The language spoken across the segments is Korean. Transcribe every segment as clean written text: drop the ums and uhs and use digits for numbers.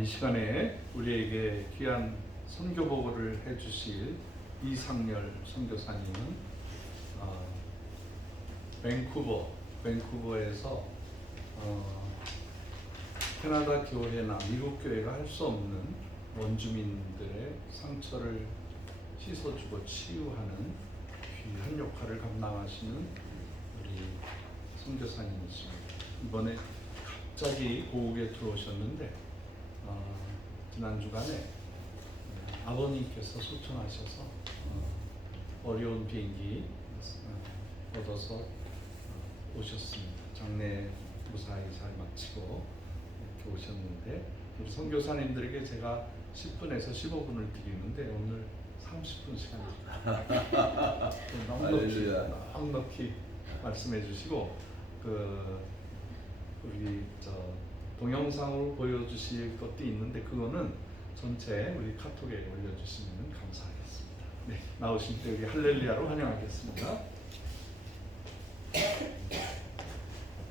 이 시간에 우리에게 귀한 선교 보고를 해주실 이상열 선교사님은 밴쿠버에서 캐나다 교회나 미국 교회가 할 수 없는 원주민들의 상처를 씻어주고 치유하는 귀한 역할을 감당하시는 우리 선교사님이십니다. 이번에 갑자기 고국에 들어오셨는데 지난 주간에 아버님께서 소천하셔서 어려운 비행기 얻어서 오셨습니다. 장례 무사히 잘 마치고 이렇게 오셨는데 우리 선교사님들에게 제가 10분에서 15분을 드리는데 오늘 30분 시간입니다. 넉넉히 말씀해 주시고 우리 동영상으로 보여주실 것도 있는데 그거는 전체 우리 카톡에 올려주시면 감사하겠습니다. 네, 나오신 때 우리 할렐루야로 환영하겠습니다.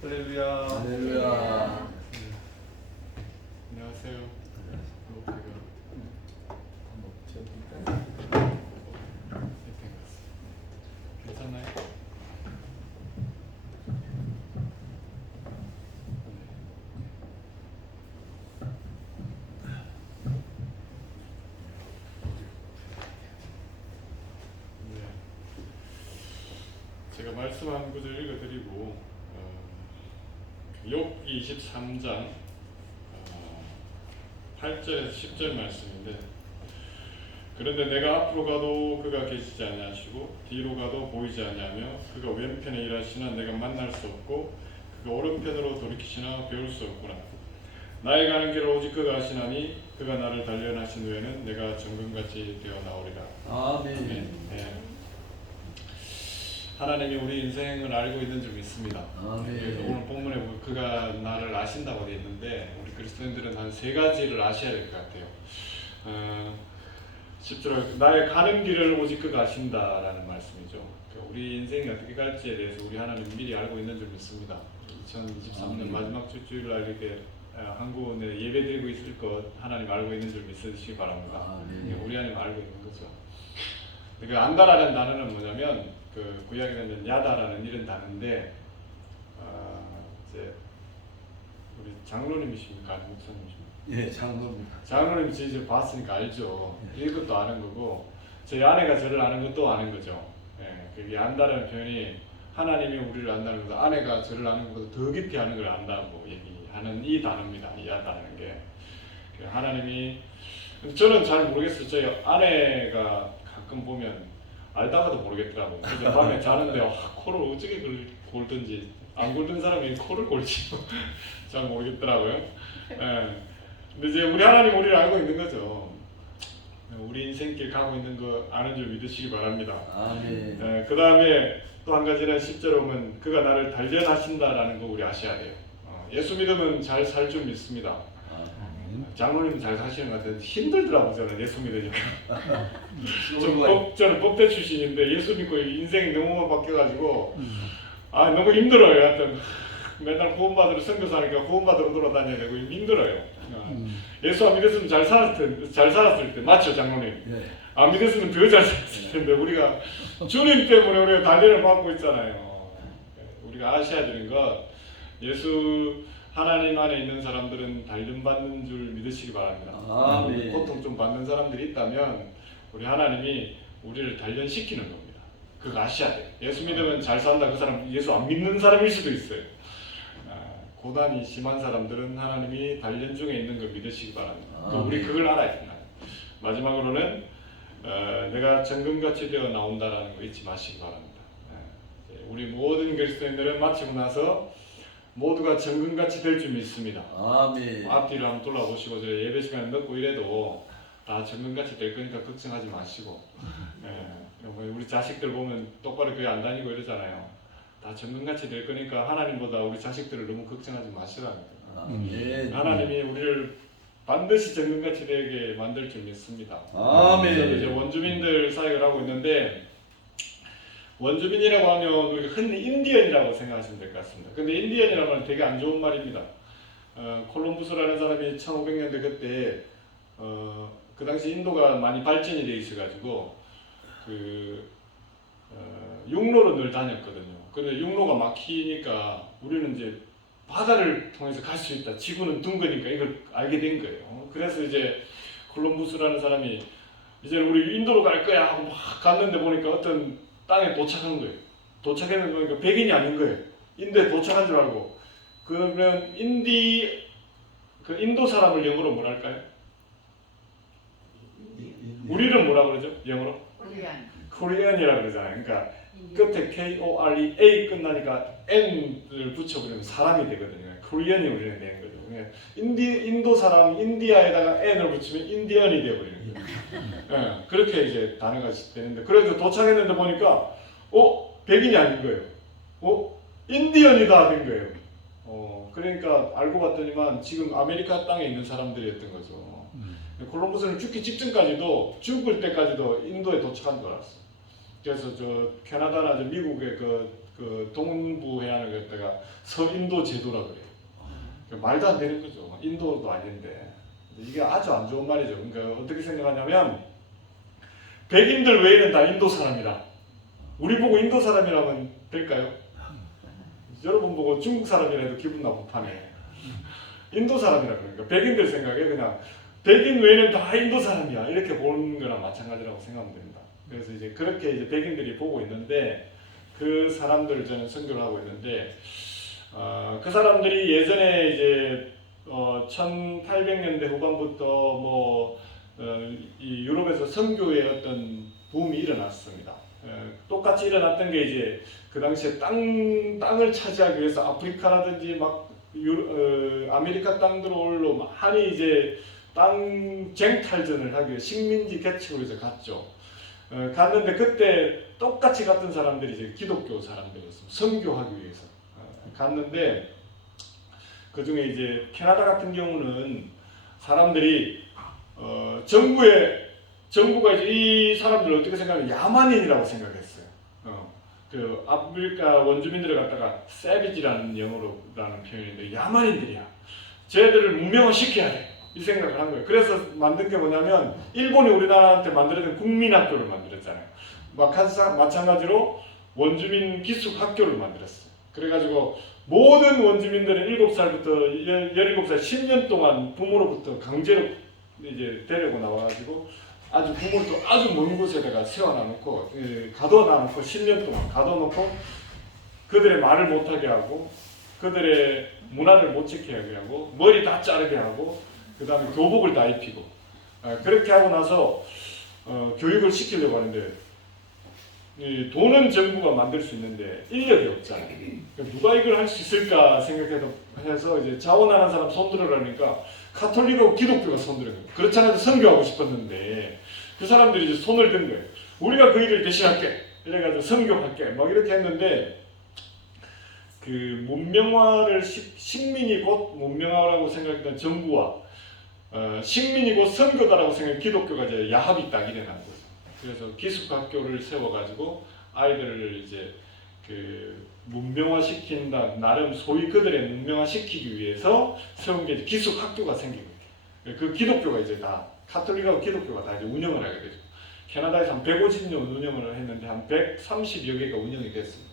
할렐루야. 할렐루야. 안녕하세요. 괜찮나요? 제가 말씀한 구절 읽어드리고 욥기 23장 8절에서 10절 말씀인데, 그런데 내가 앞으로 가도 그가 계시지 아니하시고 뒤로 가도 보이지 아니하며 그가 왼편에 일하시나 내가 만날 수 없고 그가 오른편으로 돌이키시나 배울 수 없구나. 나의 가는 길을 오직 그가 아시나니 그가 나를 단련하신 후에는 내가 정금같이 되어 나오리라. 아멘. 네. 하나님이 우리 인생을 알고 있는 줄 믿습니다. 아멘. 오늘 본문에 보면 그가 나를 아신다고 되어 있는데 우리 그리스도인들은 한 세 가지를 아셔야 될 것 같아요. 10절 나의 가는 길을 오직 그가 아신다라는 말씀이죠. 우리 인생이 어떻게 갈지에 대해서 우리 하나님 미리 알고 있는 줄 믿습니다. 2023년 마지막 주일날 이렇게 한국에 예배드리고 있을 것 하나님 알고 있는 줄 믿으시기 바랍니다. 우리 하나님 알고 있는 거죠. 그 안다라는 단어는 뭐냐면 그 구약에는 야다라는 이런 단어인데 이제 우리 장로님이십니까? 아니면 목사님이십니까? 예, 장로입니다. 장로님 이제 봤으니까 알죠. 이것도 아는 거고 저희 아내가 저를 아는 것도 아는 거죠. 예, 그게 안다라는 표현이 하나님이 우리를 안다는 것보다 아내가 저를 아는 것보다 더 깊이 아는 걸 안다고 얘기하는 이 단어입니다. 이 야다라는 게 하나님이 저는 잘 모르겠어요. 저희 아내가 가끔 보면 알다가도 모르겠더라고요. 그래서 밤에 자는데 코를 어떻게 골든지 안 골든 사람이 코를 골지 잘 모르겠더라고요. 예. 근데 이제 우리 하나님 우리를 알고 있는 거죠. 우리 인생길 가고 있는 거 아는 줄 믿으시기 바랍니다. 아멘. 예. 그 다음에 또 한 가지는 10절 보면 그가 나를 단련하신다라는 거 우리 아셔야 돼요. 예수 믿으면 잘 살 줄 믿습니다. 장로님도 잘 사시는 것 같은데 힘들더라고요. 저는 예수 믿으니까. 저는 법대 출신인데 예수 믿고 인생이 너무 바뀌어가지고 너무 힘들어요. 하여튼 맨날 구원받으러 선교사니까 구원받으러 돌아다녀야 되고 힘들어요. 예수 안 믿었으면 잘 살았을 때 맞죠, 장로님? 네. 안 믿었으면 더 잘 살았을 텐데 우리가 주님 때문에 우리가 단련을 받고 있잖아요. 우리가 아셔야 되는 것, 예수 하나님 안에 있는 사람들은 단련받는 줄 믿으시기 바랍니다. 아멘. 고통 좀 받는 사람들이 있다면 우리 하나님이 우리를 단련시키는 겁니다. 그거 아셔야 돼요. 예수 믿으면 잘 산다. 그 사람 예수 안 믿는 사람일 수도 있어요. 고난이 심한 사람들은 하나님이 단련 중에 있는 걸 믿으시기 바랍니다. 우리 그걸 알아야 된다. 마지막으로는 내가 정금같이 되어 나온다라는 거 잊지 마시기 바랍니다. 우리 모든 그리스도인들은 마치고 나서 모두가 정금같이 될 줄 믿습니다. 아멘. 앞뒤를 한번 돌아보시고 저 예배 시간에 늦고 이래도 다 정금같이 될 거니까 걱정하지 마시고 우리 자식들 보면 똑바로 교회 안 다니고 이러잖아요. 다 정금같이 될 거니까 하나님보다 우리 자식들을 너무 걱정하지 마시라는 거예요. 하나님이 우리를 반드시 정금같이 되게 만들 줄 믿습니다. 아멘. 저도 이제 원주민들 사역을 하고 있는데 원주민이라고 하면 우리가 흔히 인디언이라고 생각하시면 될 것 같습니다. 근데 인디언이라고 하면 되게 안 좋은 말입니다. 콜럼부스라는 사람이 1500년대 그때 그 당시 인도가 많이 발전이 돼 있어가지고 육로로 늘 다녔거든요. 근데 육로가 막히니까 우리는 이제 바다를 통해서 갈 수 있다. 지구는 둥그니까 이걸 알게 된 거예요. 그래서 이제 콜럼부스라는 사람이 이제 우리 인도로 갈 거야 하고 막 갔는데 보니까 어떤 땅에 도착한 거예요. 도착했는 거니까 백인이 아닌 거예요. 인도에 도착한 줄 알고. 그러면 인도 사람을 영어로 뭐랄까요? 우리는 뭐라 그러죠? 영어로? 코리안이라고 그러잖아요. 그러니까 끝에 K-O-R-E-A 끝나니까 N을 붙여버리면 사람이 되거든요. 코리안이 우리는 되는 거죠. 인도 사람, 인디아에다가 N을 붙이면 인디언이 되어버리는 거예요. 네, 그렇게 이제 단어가 되는데, 그래서 도착했는데 보니까 백인이 아닌 거예요. 인디언이다 된 거예요. 그러니까 알고 봤더니만 지금 아메리카 땅에 있는 사람들이었던 거죠. 콜럼버스는 죽기 직전까지도, 죽을 때까지도 인도에 도착한 줄 알았어. 그래서 저 캐나다나 저 미국의 그 동부 해안을 갖다가 서인도 제도라고 그래요. 말도 안 되는 거죠. 인도도 아닌데. 이게 아주 안 좋은 말이죠. 그러니까 어떻게 생각하냐면, 백인들 외에는 다 인도 사람이라. 우리 보고 인도 사람이라면 될까요? 여러분 보고 중국 사람이라도 기분 나쁜 판에. 인도 사람이라 그러니까 백인들 생각에 그냥 백인 외에는 다 인도 사람이야 이렇게 보는 거랑 마찬가지라고 생각하면 됩니다. 그래서 이제 그렇게 이제 백인들이 보고 있는데, 그 사람들을 저는 선교를 하고 있는데, 그 사람들이 예전에 이제 1800년대 후반부터 이 유럽에서 선교의 어떤 붐이 일어났습니다. 똑같이 일어났던 게 이제 그 당시에 땅을 차지하기 위해서 아프리카라든지 막 아메리카 땅 들어올로 많이 이제 땅 쟁탈전을 하기 위해 식민지 개척을 위해서 갔죠. 갔는데 그때 똑같이 갔던 사람들이 이제 기독교 사람들이었습니다. 선교하기 위해서 갔는데, 그 중에 이제 캐나다 같은 경우는 사람들이 정부가 이제 이 사람들을 어떻게 생각하면 야만인이라고 생각했어요. 그 아프리카 원주민들을 갖다가 세비지라는 영어로라는 표현인데, 야만인들이야. 쟤들을 문명화시켜야 돼. 이 생각을 한 거예요. 그래서 만든 게 뭐냐면, 일본이 우리나라한테 만들어준 국민학교를 만들었잖아요. 마찬가지로 원주민 기숙학교를 만들었어요. 그래가지고 모든 원주민들은 7살부터 17살 10년 동안 부모로부터 강제로 이제 데리고 나와가지고 아주 부모도 아주 먼 곳에다가 세워놔놓고 가둬놔놓고 10년 동안 가둬놓고 그들의 말을 못하게 하고 그들의 문화를 못 지키게 하고 머리 다 자르게 하고 그 다음에 교복을 다 입히고 그렇게 하고 나서 교육을 시키려고 하는데, 돈은 정부가 만들 수 있는데 인력이 없잖아요. 누가 이걸 할 수 있을까 생각해서 이제 자원하는 사람 손들으라니까 카톨릭하고 기독교가 손들은 거예요. 그렇지 않아도 선교하고 싶었는데 그 사람들이 이제 손을 든 거예요. 우리가 그 일을 대신할게. 이래가지고 선교할게. 막 이렇게 했는데, 그 문명화를 식민이 곧 문명화라고 생각했던 정부와 식민이 곧 선교다라고 생각한 기독교가 이제 야합이 딱 일어난 거예요. 그래서 기숙학교를 세워가지고 아이들을 이제 그 문명화시킨다, 나름 소위 그들의 문명화시키기 위해서 세운 게 기숙학교가 생긴 거예요. 그 기독교가 이제 다 카톨릭하고 기독교가 다 이제 운영을 하게 되죠. 캐나다에서 한 150년 운영을 했는데 한 130여 개가 운영이 됐습니다.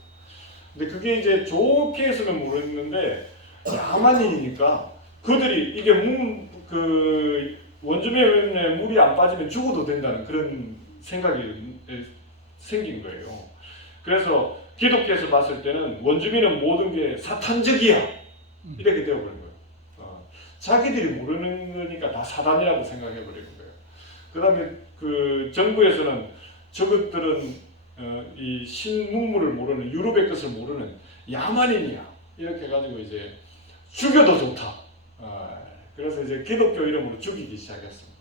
근데 그게 이제 좋게 해서는 모르겠는데, 야만인이니까 그들이 이게 그 원주민의 물이 안 빠지면 죽어도 된다는 그런 생각이 생긴 거예요. 그래서 기독교에서 봤을 때는 원주민은 모든 게 사탄적이야 이렇게 되어버린 거예요. 자기들이 모르는 거니까 다 사단이라고 생각해버리는 거예요. 그 다음에 그 정부에서는 저것들은 이 신문물을 모르는, 유럽의 것을 모르는 야만인이야 이렇게 해가지고 이제 죽여도 좋다. 그래서 이제 기독교 이름으로 죽이기 시작했습니다.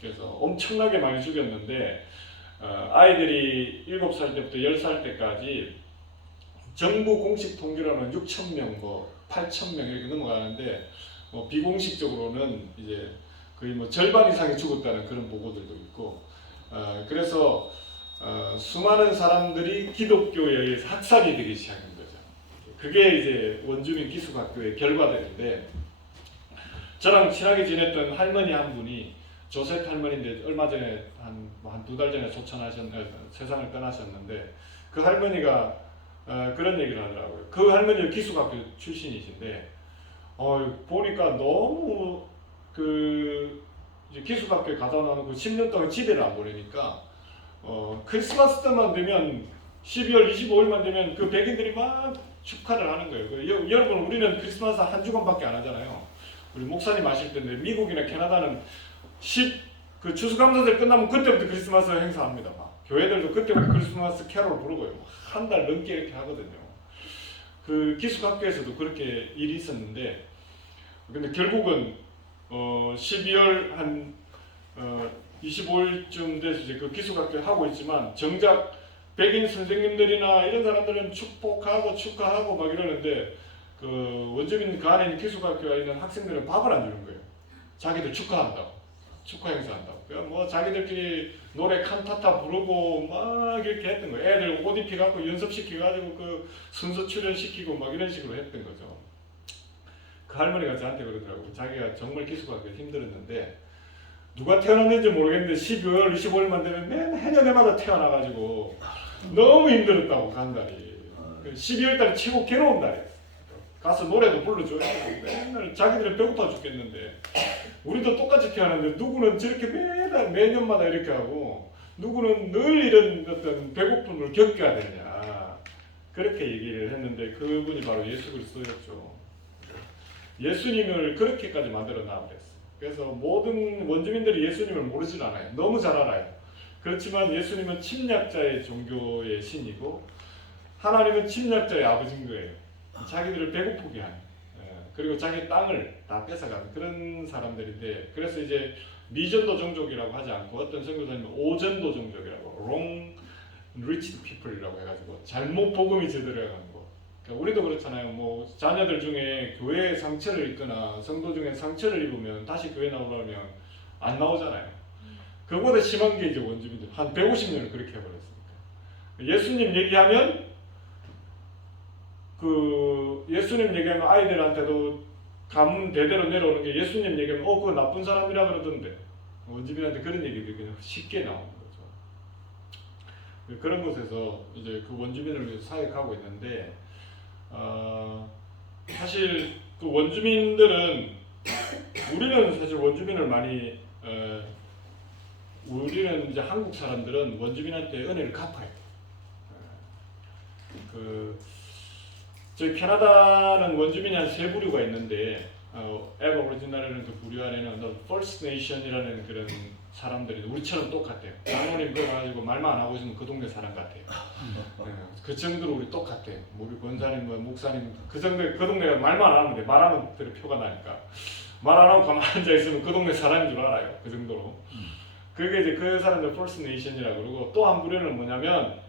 그래서 엄청나게 많이 죽였는데, 아이들이 7살 때부터 10살 때까지 정부 공식 통계로는 6,000명, 8,000명 이렇게 넘어가는데, 비공식적으로는 이제 거의 절반 이상이 죽었다는 그런 보고들도 있고, 그래서 수많은 사람들이 기독교에 의해서 학살이 되기 시작한 거죠. 그게 이제 원주민 기숙학교의 결과들인데, 저랑 친하게 지냈던 할머니 한 분이 조셉 할머니인데 얼마 전에 한 두 달 전에 세상을 떠나셨는데 그 할머니가 그런 얘기를 하더라고요. 그 할머니는 기숙학교 출신이신데 보니까 너무 이제 기숙학교에 가다 나면 그 10년 동안 집에를 안 보내니까 크리스마스 때만 되면 12월 25일만 되면 그 백인들이 막 축하를 하는 거예요. 여러분 우리는 크리스마스 한 주간밖에 안 하잖아요. 우리 목사님 아실 텐데 미국이나 캐나다는 그 추수감사절 끝나면 그때부터 크리스마스 행사합니다. 막 교회들도 그때부터 크리스마스 캐롤 부르고요. 한 달 넘게 이렇게 하거든요. 그 기숙학교에서도 그렇게 일이 있었는데 근데 결국은 12월 한 25일쯤 돼서 이제 그 기숙학교 하고 있지만 정작 백인 선생님들이나 이런 사람들은 축복하고 축하하고 막 이러는데 그 원주민 그 안에 있는 기숙학교에 있는 학생들은 밥을 안 주는 거예요. 자기들 축하한다고, 축하 행사한다고. 그러니까 뭐 자기들끼리 노래 칸타타 부르고 막 이렇게 했던 거예요. 애들 옷 입혀갖고 연습시켜가지고 그 순서 출연시키고 막 이런 식으로 했던 거죠. 그 할머니가 저한테 그러더라고요. 자기가 정말 기숙학교 힘들었는데 누가 태어났는지 모르겠는데 12월 25일만 되면 맨 해년해마다 태어나가지고 너무 힘들었다고 간 달이 12월 달이 최고 괴로운 달이에요. 가서 노래도 불러줘야 되고 맨날 자기들은 배고파 죽겠는데 우리도 똑같이 태어났는데 누구는 저렇게 매년마다 이렇게 하고 누구는 늘 이런 어떤 배고픔을 겪어야 되냐 그렇게 얘기를 했는데 그분이 바로 예수 그리스도였죠. 예수님을 그렇게까지 만들어 놔버렸어요. 그래서 모든 원주민들이 예수님을 모르질 않아요. 너무 잘 알아요. 그렇지만 예수님은 침략자의 종교의 신이고 하나님은 침략자의 아버지인 거예요. 자기들을 배고프게 하는 그리고 자기 땅을 다 뺏어가는 그런 사람들인데 그래서 이제 미전도 종족이라고 하지 않고 어떤 선교사님은 오전도 종족이라고 wrong reached people이라고 해가지고 잘못 복음이 제대로 해가는 거. 그러니까 우리도 그렇잖아요. 뭐 자녀들 중에 교회에 상처를 입거나 성도 중에 상처를 입으면 다시 교회 나오려면 안 나오잖아요. 그보다 심한 게 이제 원주민들 한 150년을 그렇게 해버렸으니까 예수님 얘기하면 예수님 얘기하면 아이들한테도 가문 대대로 내려오는 게 예수님 얘기하면 그거 나쁜 사람이라 그러던데 원주민한테 그런 얘기들이 그냥 쉽게 나오는 거죠. 그런 곳에서 이제 그 원주민을 위해서 사역하고 있는데 사실 그 원주민들은 우리는 사실 원주민을 많이 우리는 이제 한국 사람들은 원주민한테 은혜를 갚아야 돼. 저희 캐나다는 원주민이 한 세 부류가 있는데 에버리지널이라는 그 부류 안에는 First Nation이라는 그런 사람들이 우리처럼 똑같아요. 장로님 그래가지고 말만 안 하고 있으면 그 동네 사람 같아요. 그 정도로 우리 똑같아요. 우리 권사님, 목사님 그 정도 그 동네가 말만 안 하면 돼. 말하면 되게 표가 나니까 말 안 하고 가만 앉아 있으면 그 동네 사람인 줄 알아요. 그 정도로. 그게 이제 그 사람들 First Nation이라고 그러고 또 한 부류는 뭐냐면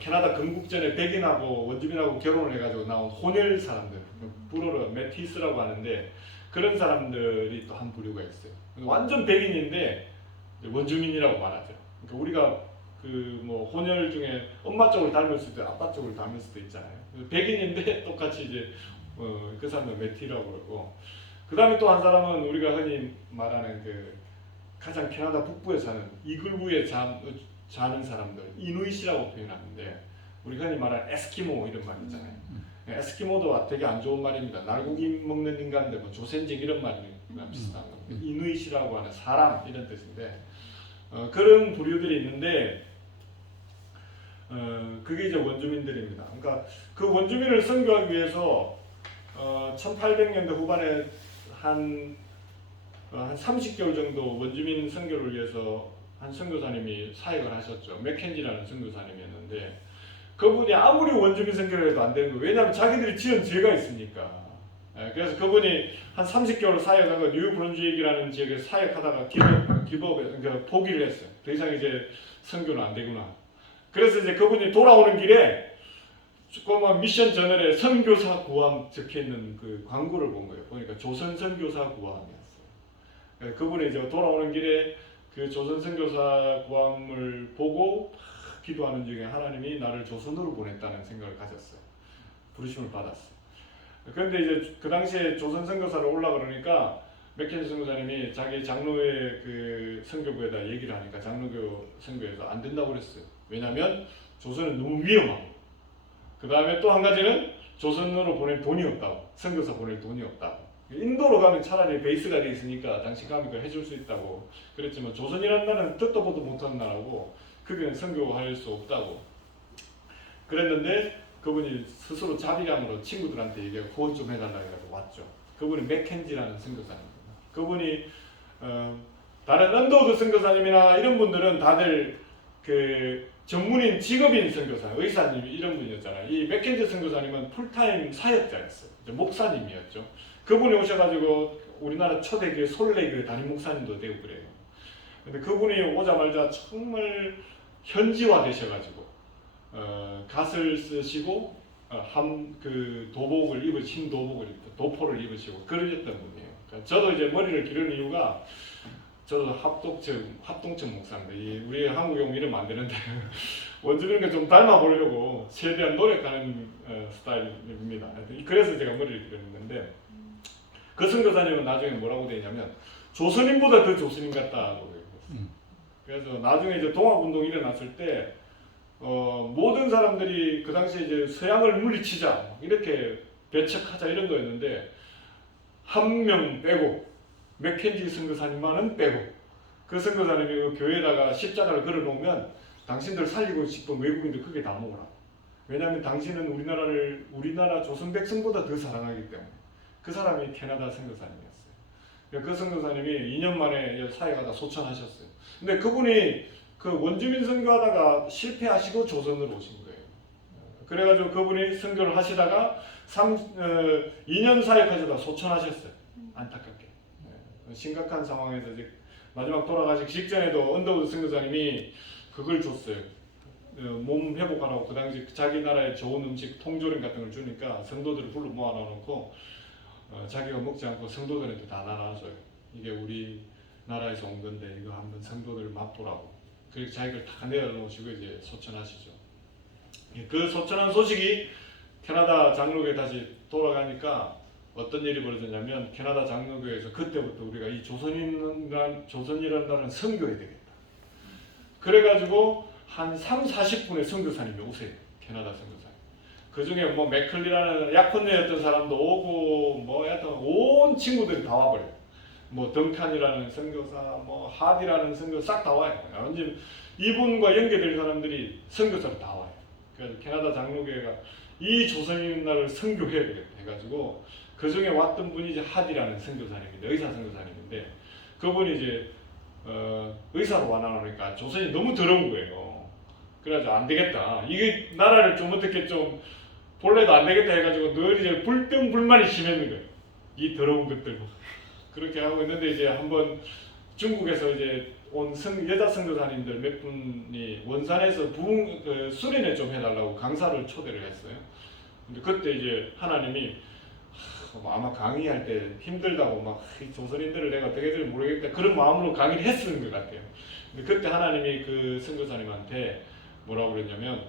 캐나다 건국전에 백인하고 원주민하고 결혼을 해가지고 나온 혼혈 사람들, 불어로 메티스라고 하는데 그런 사람들이 또 한 부류가 있어요. 완전 백인인데 원주민이라고 말하죠. 그러니까 우리가 그 뭐 혼혈 중에 엄마 쪽을 닮을 수도 있고 아빠 쪽을 닮을 수도 있잖아요. 백인인데 똑같이 이제 그 사람들 메티라고 그러고 그 다음에 또 한 사람은 우리가 흔히 말하는 그 가장 캐나다 북부에 사는 이글루에 자는 사람들 이누이시라고 표현하는데 우리 흔히 말하는 에스키모 이런 말 있잖아요. 에스키모도 되게 안 좋은 말입니다. 날고기 먹는 인간들 뭐 조센징 이런 말이랑 비슷한 겁니다. 이누이시라고 하는 사람 이런 뜻인데 그런 부류들이 있는데 그게 이제 원주민들입니다. 그러니까 그 원주민을 선교하기 위해서 1800년대 후반에 한 30개월 정도 원주민 선교를 위해서 한 선교사님이 사역을 하셨죠. 맥켄지라는 선교사님이었는데 그분이 아무리 원주민 선교를 해도 안 되는 거예요. 왜냐하면 자기들이 지은 죄가 있으니까. 그래서 그분이 한 30개월 사역하고 뉴브런즈윅이라는 지역에 사역하다가 그러니까 포기를 했어요. 더 이상 이제 선교는 안 되구나. 그래서 이제 그분이 돌아오는 길에 조그만 미션 저널에 선교사 구함 적혀있는 그 광고를 본 거예요. 보니까 조선 선교사 구함이었어요. 그분이 이제 돌아오는 길에 그 조선 선교사 구함을 보고 기도하는 중에 하나님이 나를 조선으로 보냈다는 생각을 가졌어요. 부르심을 받았어요. 그런데 이제 그 당시에 조선 선교사로 올라 그러니까 맥켄지 선교사님이 자기 장로의 그 선교부에다 얘기를 하니까 장로교 선교에서 안 된다고 그랬어요. 왜냐하면 조선은 너무 위험하고, 그 다음에 또 한 가지는 조선으로 보낼 돈이 없다고, 선교사 보낼 돈이 없다고. 인도로 가면 차라리 베이스가 돼 있으니까 당시 가면 그 해줄 수 있다고 그랬지만, 조선이라는 나라는 듣도 보도 못하는 나라고 거기는 선교할 수 없다고 그랬는데, 그분이 스스로 자비량으로 친구들한테 얘기하고 후원 좀 해달라고 해서 왔죠. 그분이 맥켄지라는 선교사님입니다. 그분이 다른 언더우드 선교사님이나 이런 분들은 다들 그 전문인 직업인 선교사, 의사님 이런 분이었잖아요. 이 맥켄지 선교사님은 풀타임 사역자였어요. 목사님이었죠. 그분이 오셔가지고 우리나라 초대교회 솔레교회 담임 목사님도 되고 그래요. 근데 그분이 오자마자 정말 현지화 되셔가지고 갓을 쓰시고 그 도복을 흰 도복을 입고 도포를 입으시고 그러셨던 분이에요. 그러니까 저도 이제 머리를 기른 이유가, 저도 합동청 목사인데 우리 한국에 오면 이러면 안 되는데 원주민과 좀 닮아 보려고 최대한 노력하는 스타일입니다. 그래서 제가 머리를 기르는데, 그 선교사님은 나중에 뭐라고 되냐면 조선인보다 더 조선인 같다고 그래요. 그래서 나중에 이제 동학운동이 일어났을 때 모든 사람들이 그 당시에 이제 서양을 물리치자 이렇게 배척하자 이런 거였는데, 한 명 빼고 맥켄지 선교사님만은 빼고, 그 선교사님이 그 교회에다가 십자가를 걸어놓으면 당신들 살리고 싶은 외국인들 크게 다 모으라. 왜냐하면 당신은 우리나라 조선 백성보다 더 사랑하기 때문에. 그 사람이 캐나다 선교사님이었어요. 그 선교사님이 2년 만에 사역하다 소천하셨어요. 근데 그분이 그 원주민 선교하다가 실패하시고 조선으로 오신 거예요. 그래가지고 그분이 선교를 하시다가 2년 사역하시다 소천하셨어요. 안타깝게. 심각한 상황에서 이제 마지막 돌아가시기 직전에도 언더우드 선교사님이 그걸 줬어요. 몸 회복하라고. 그 당시 자기 나라의 좋은 음식 통조림 같은 걸 주니까 성도들을 불러 모아놓고 자기가 먹지 않고 성도들한테 다 나눠줘요. 이게 우리 나라에서 온 건데 이거 한번 성도들 맛보라고. 그리고 자기를 다 내려놓으시고 이제 소천하시죠. 그 소천한 소식이 캐나다 장로교에 다시 돌아가니까 어떤 일이 벌어졌냐면, 캐나다 장로교에서 그때부터 우리가 이 조선이라는 선교해야 되겠다. 그래가지고 한 3-40분의 선교사님이 오세요. 캐나다 선교사님. 그 중에 뭐 맥클리라는 약혼녀였던 사람도 오고, 뭐 하여튼 온 친구들이 다 와버려요. 뭐 덩칸이라는 선교사, 뭐 하디라는 선교사 싹 다 와요. 완전 이분과 연계될 사람들이 선교사로 다 와요. 그래서 캐나다 장로교회가 이 조선인 나라를 선교해야 되겠다 해가지고, 그 중에 왔던 분이 이제 하디라는 선교사님인데, 의사 선교사님인데, 그분이 이제 의사로 와나오니까 조선이 너무 더러운 거예요. 그래가지고 안 되겠다. 이게 나라를 좀 어떻게 좀 본래도 안 되겠다 해가지고 늘 이제 불평불만이 심했는 거예요. 이 더러운 것들. 그렇게 하고 있는데, 이제 한번 중국에서 이제 온 여자 선교사님들 몇 분이 원산에서 수련회 좀 해달라고 강사를 초대를 했어요. 근데 그때 이제 하나님이 아마 강의할 때 힘들다고 막 조선인들을 내가 어떻게 될지 모르겠다 그런 마음으로 강의를 했는 것 같아요. 근데 그때 하나님이 그 선교사님한테 뭐라고 그랬냐면,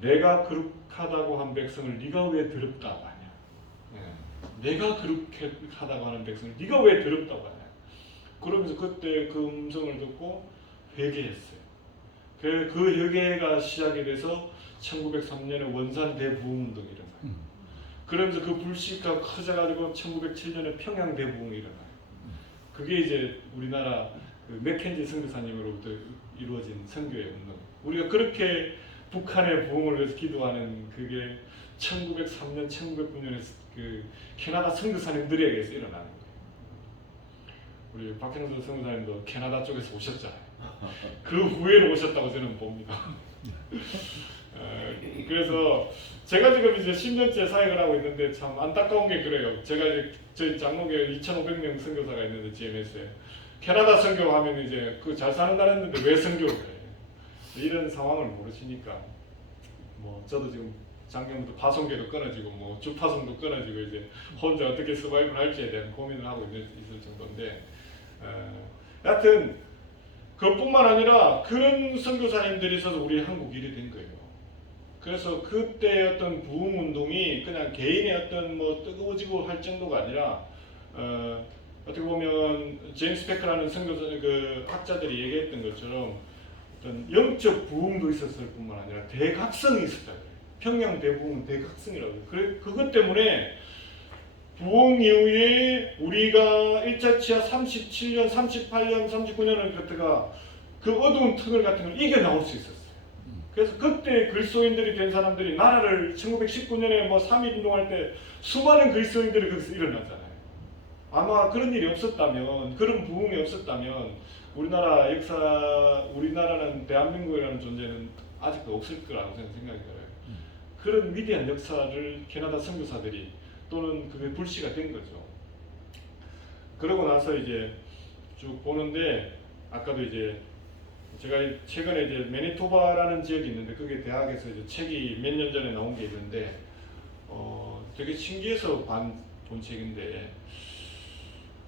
내가 거룩하다고 한 백성을 네가 왜 더럽다고 하냐. 내가 그렇게 하다고 하는 백성을 네가 왜 더럽다고 하냐. 그러면서 그때 그 음성을 듣고 회개했어요. 그 회개가 시작이 돼서 1903년에 원산 대부흥운동이 일어나요. 그러면서 그 불씨가 커져가지고 1907년에 평양 대부흥이 일어나요. 그게 이제 우리나라 그 맥켄지 선교사님으로부터 이루어진 선교의 운동. 우리가 그렇게 북한의 부흥을 위해서 기도하는 그게 1903년, 1909년에 그 캐나다 선교사님들에게서 일어나는 거예요. 우리 박형수 선교사님도 캐나다 쪽에서 오셨잖아요. 그 후회로 오셨다고 저는 봅니다. 그래서 제가 지금 이제 10년째 사역을 하고 있는데 참 안타까운 게 그래요. 제가 이제 저희 장로교회 2,500명 선교사가 있는데 GMS에 캐나다 선교하면 이제 그 잘 사는 나라 했는데 왜 선교를 해? 이런 상황을 모르시니까 뭐 저도 지금 작년부터 파송계도 끊어지고 뭐 주파송도 끊어지고 이제 혼자 어떻게 서바이벌 할지에 대한 고민을 하고 있을 정도인데, 여하튼 그뿐만 아니라 그런 선교사님들이 있어서 우리 한국 일이 된 거예요. 그래서 그때 어떤 부흥 운동이 그냥 개인의 어떤 뭐 뜨거워지고 할 정도가 아니라 어떻게 보면 제임스 베커라는 선교사 그 학자들이 얘기했던 것처럼 어떤 영적 부흥도 있었을 뿐만 아니라 대각성이 있었다. 평양 대부흥은 대각성이라고 해요. 그것 때문에 부흥 이후에 우리가 1차 치하 37년, 38년, 39년을 갖다가 그 어두운 터널 같은 걸 이겨나올 수 있었어요. 그래서 그때 그리스도인들이 된 사람들이 나라를 1919년에 뭐 3.1 운동할 때 수많은 그리스도인들이 거기서 일어났잖아요. 아마 그런 일이 없었다면, 그런 부흥이 없었다면 우리나라 역사, 우리나라는 대한민국이라는 존재는 아직도 없을 거라고 저는 생각이 들어요. 그런 위대한 역사를 캐나다 선교사들이 또는 그게 불씨가 된 거죠. 그러고 나서 이제 쭉 보는데 아까도 이제 제가 최근에 이제 매니토바라는 지역이 있는데 그게 대학에서 이제 책이 몇 년 전에 나온 게 있는데 되게 신기해서 본 책인데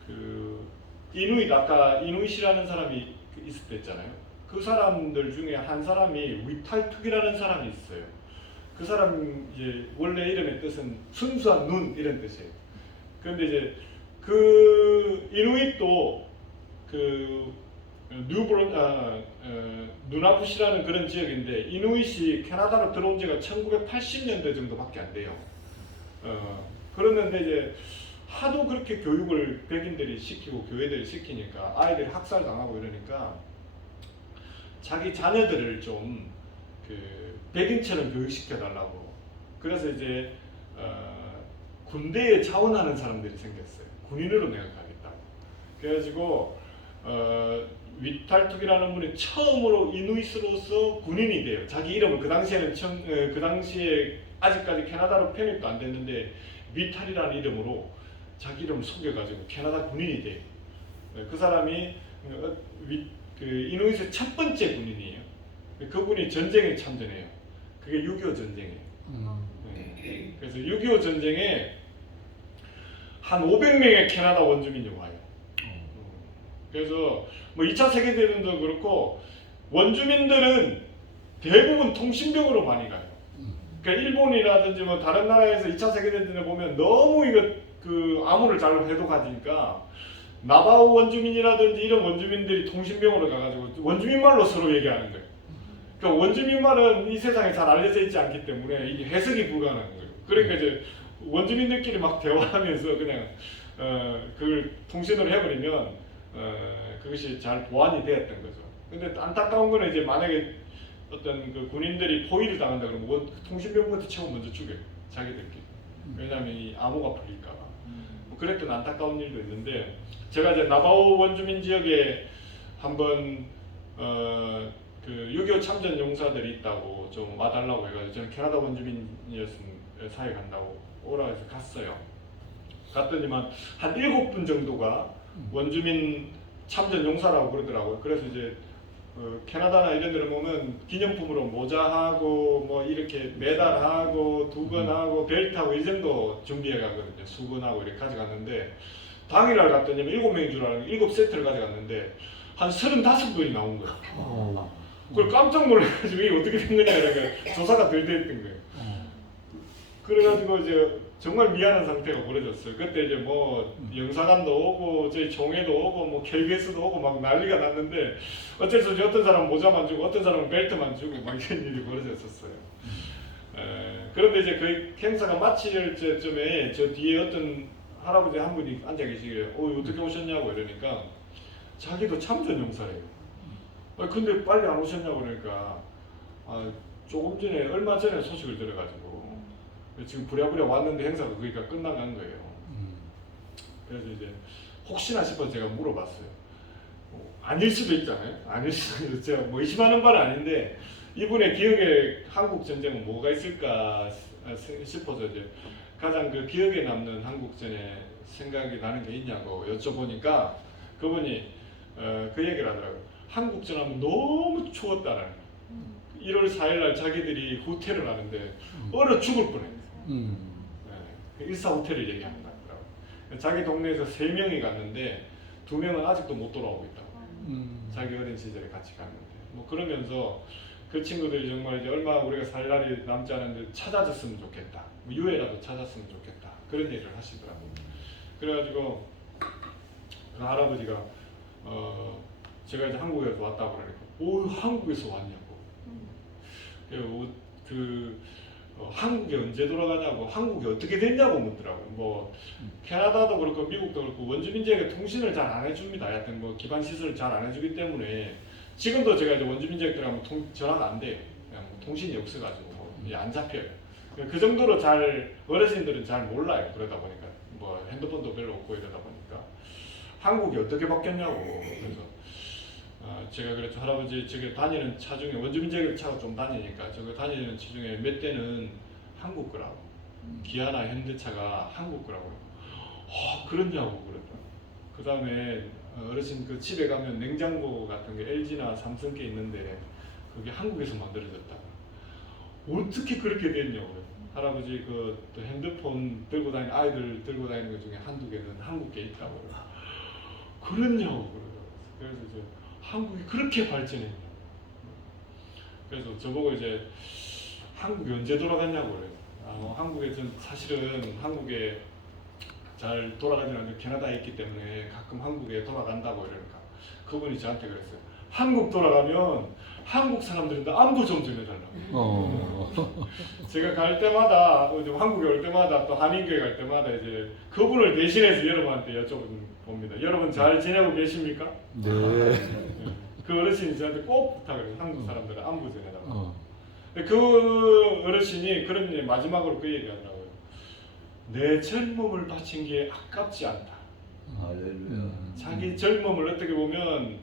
그 이누잇 아까 이누잇이라는 사람이 있었댔잖아요. 그 사람들 중에 한 사람이 위탈툭이라는 사람이 있어요. 그 사람 이제 원래 이름의 뜻은 순수한 눈 이런 뜻이에요. 그런데 이제 그 이누잇도 그 누나푸시라는 그런 지역인데 이누잇이 캐나다로 들어온 지가 1980년대 정도밖에 안 돼요. 그랬는데 이제 하도 그렇게 교육을 백인들이 시키고 교회들이 시키니까 아이들이 학살당하고 이러니까 자기 자녀들을 좀 그 백인처럼 교육시켜 달라고. 그래서 이제 군대에 자원하는 사람들이 생겼어요. 군인으로 내가 가겠다고. 그래가지고 위탈툭이라는 분이 처음으로 이누잇으로서 군인이 돼요. 자기 이름을 그 당시에는 그 당시에 아직까지 캐나다로 편입도 안 됐는데 위탈이라는 이름으로 자기 이름을 속여가지고 캐나다 군인이 돼요. 그 사람이 그 이누잇의 첫 번째 군인이에요. 그분이 전쟁에 참전해요. 그게 6.25 전쟁이에요. 네. 그래서 6.25 전쟁에 한 500명의 캐나다 원주민이 와요. 그래서 뭐 2차 세계대전도 그렇고 원주민들은 대부분 통신병으로 많이 가요. 그러니까 일본이라든지 뭐 다른 나라에서 2차 세계대전을 보면 너무 이거 그 암호를 잘 해독하니까 나바오 원주민이라든지 이런 원주민들이 통신병으로 가가지고 원주민 말로 서로 얘기하는 거예요. 그러니까 원주민 말은 이 세상에 잘 알려져 있지 않기 때문에 이게 해석이 불가능한 거예요. 그러니까 이제 원주민들끼리 막 대화하면서 그냥 그걸 통신으로 해버리면 그것이 잘 보완이 되었던 거죠. 근데 안타까운 거는 이제 만약에 어떤 그 군인들이 포위를 당한다 그러면 통신병부터 처음 먼저 죽여요. 자기들끼리. 왜냐하면 이 암호가 풀릴까봐. 뭐 그랬던 안타까운 일도 있는데 제가 이제 나바오 원주민 지역에 한번 그 6.25 참전 용사들이 있다고 좀 와달라고 해가지고 저는 캐나다 원주민이었으면 사회 간다고 오라 해서 갔어요. 갔더니만 한 7분 정도가 원주민 참전 용사라고 그러더라고요. 그래서 이제 캐나다나 이런 데를 보면 기념품으로 모자하고 뭐 이렇게 메달하고 두건하고 벨트하고 이 정도 준비해 가거든요. 수건하고 이렇게 가져갔는데 당일날 갔더니 7명인 줄 알았는데 7세트를 가져갔는데 한 35분이 나온 거예요. 그걸 깜짝 놀라가지고 이게 어떻게 된 거냐 이러니까 조사가 덜 됐던 거예요. 그래가지고 이제 정말 미안한 상태가 벌어졌어요. 그때 이제 뭐 영사관도 오고 저희 총회도 오고 뭐 KBS도 오고 막 난리가 났는데 어쩔 수 없이 어떤 사람은 모자만 주고 어떤 사람은 벨트만 주고 막 이런 일이 벌어졌었어요. 그런데 이제 그 행사가 마칠 때쯤에 저 뒤에 어떤 할아버지 한 분이 앉아 계시길래 어떻게 오셨냐고 이러니까 자기도 참전 용사래요. 근데 빨리 안 오셨냐고 그러니까 조금 전에 얼마 전에 소식을 들어가지고 지금 부랴부랴 왔는데 행사가 그러니까 끝나간 거예요. 그래서 이제 혹시나 싶어서 제가 물어봤어요. 아닐 수도 있잖아요. 아닐 수도 있어요. 제가 뭐 의심하는 바는 아닌데 이분의 기억에 한국 전쟁은 뭐가 있을까 싶어서 이제 가장 그 기억에 남는 한국전에 생각이 나는 게 있냐고 여쭤보니까 그분이 그 얘기를 하더라고요. 한국전하면 너무 추웠다는 1월 4일 날 자기들이 후퇴를 하는데 얼어 죽을 뻔했어요. 네, 일사 후퇴를 얘기하는 거더라고요. 자기 동네에서 3명이 갔는데 2명은 아직도 못 돌아오고 있다고. 자기 어린 시절에 같이 갔는데 뭐 그러면서 그 친구들이 정말 이제 얼마 우리가 살 날이 남지 않았는데 찾아줬으면 좋겠다. 뭐 유해라도 찾았으면 좋겠다. 그런 얘기를 하시더라고요. 그래가지고 그 할아버지가 제가 이제 한국에서 왔다고 그러니까 오 한국에서 왔냐고. 한국에 언제 돌아가냐고 한국이 어떻게 됐냐고 묻더라고요. 뭐 캐나다도 그렇고 미국도 그렇고 원주민지역에 통신을 잘 안 해줍니다. 하여튼 뭐 기반 시설을 잘 안 해주기 때문에 지금도 제가 이제 원주민지역 들어가면 전화가 안 돼요. 그냥 뭐 통신이 없어가지고 안 잡혀요. 그 정도로 잘 어르신들은 잘 몰라요. 그러다 보니까 뭐 핸드폰도 별로 없고 이러다 보니까 한국이 어떻게 바뀌었냐고. 그래서 제가 그랬죠. 할아버지 저기 다니는 차 중에 원주민지역 차가 좀 다니니까 저거 다니는 차 중에 몇 대는 한국 거라고. 기아나 현대차가 한국 거라고. 그렇냐고 그랬다. 그 다음에 어르신 그 집에 가면 냉장고 같은 게 LG나 삼성 게 있는데 그게 한국에서 만들어졌다. 어떻게 그렇게 됐냐고. 할아버지 그 핸드폰 들고 다니는 아이들 들고 다니는 것 중에 한두 개는 한국 게 있다고. 그렇냐고 그래서 이제 한국이 그렇게 발전했냐. 그래서 저보고 이제 한국이 언제 돌아갔냐고 그래요. 한국에 전 사실은 한국에 잘 돌아가지는 않는데 캐나다에 있기 때문에 가끔 한국에 돌아간다고 이러니까 그분이 저한테 그랬어요. 한국 돌아가면 한국 사람들인데 안부 좀 전해달라고. 제가 갈 때마다 한국에 올 때마다 또 한인교회 갈 때마다 이제 그분을 대신해서 여러분한테 여쭤봅니다. 여러분 잘 지내고 계십니까? 네. 그 어르신이 저한테 꼭 부탁을 해요. 한국 사람들은 안부 전해달라고. 근데 그 어르신이 그런 얘기 마지막으로 그 얘기 하더라고요. 내 젊음을 바친 게 아깝지 않다. 할렐루야. 자기 젊음을 어떻게 보면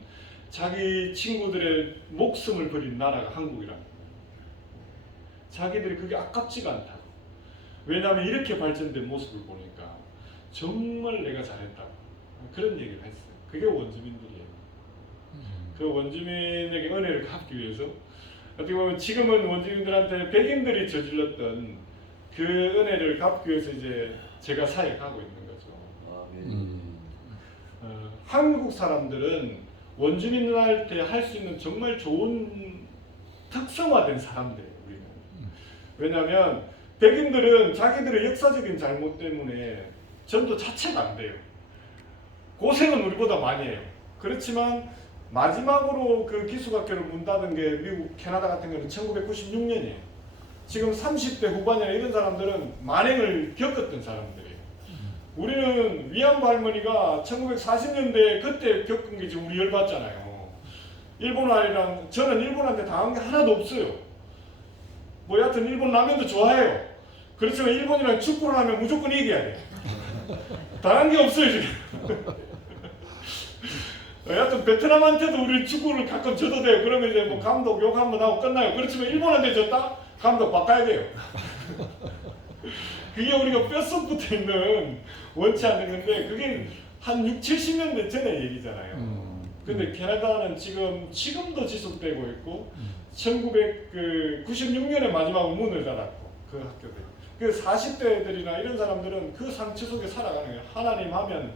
자기 친구들의 목숨을 버린 나라가 한국이라는 거예요. 자기들이 그게 아깝지가 않다고. 왜냐하면 이렇게 발전된 모습을 보니까 정말 내가 잘했다고 그런 얘기를 했어요. 그게 원주민들이에요. 그 원주민에게 은혜를 갚기 위해서 어떻게 보면 지금은 원주민들한테 백인들이 저질렀던 그 은혜를 갚기 위해서 이제 제가 사역하고 있는 거죠. 아멘. 한국 사람들은 원주민한테 할 수 있는 정말 좋은 특성화된 사람들이에요. 우리는. 왜냐하면 백인들은 자기들의 역사적인 잘못 때문에 전도 자체가 안 돼요. 고생은 우리보다 많이 해요. 그렇지만 마지막으로 그 기숙학교를 문 닫은 게 미국, 캐나다 같은 경우는 1996년이에요. 지금 30대 후반이나 이런 사람들은 만행을 겪었던 사람들이에요. 우리는 위안부 할머니가 1940년대 그때 겪은 게 지금 우리 열받잖아요. 일본아이랑 저는 일본한테 당한 게 하나도 없어요. 뭐 여하튼 일본 라면도 좋아해요. 그렇지만 일본이랑 축구를 하면 무조건 이겨야 돼. 당한 게 없어요 지금. 여하튼 베트남한테도 우리 축구를 가끔 져도 돼요. 그러면 이제 뭐 감독 욕 한번 하고 끝나요. 그렇지만 일본한테 졌다? 감독 바꿔야 돼요. 그게 우리가 뼛속부터 있는 원치 않는 건데 그게 한 6, 70년대 전의 얘기잖아요. 근데 캐나다는 지금도 지속되고 있고 1996년에 마지막으로 문을 닫았고 그 학교들. 그 40대들이나 이런 사람들은 그 상처 속에 살아가는 거예요. 하나님 하면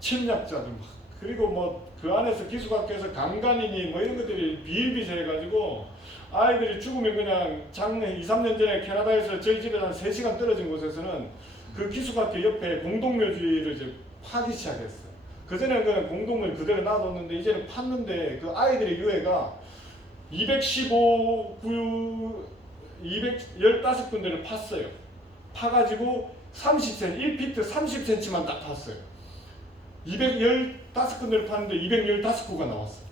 침략자들 그리고 뭐 그 안에서 기숙학교에서 강간이니 뭐 이런 것들이 비일비재해가지고 아이들이 죽으면 그냥 작년 2, 3년 전에 캐나다에서 저희 집에서 한 3시간 떨어진 곳에서는 그 기숙학교 옆에 공동묘지를 이제 파기 시작했어요. 그전에는 그냥 공동묘지 그대로 놔뒀는데 이제는 팠는데 그 아이들의 유해가 215군데를 팠어요. 파가지고 30cm, 1피트 30cm만 딱 팠어요. 215군데를 팠는데 215구가 나왔어요.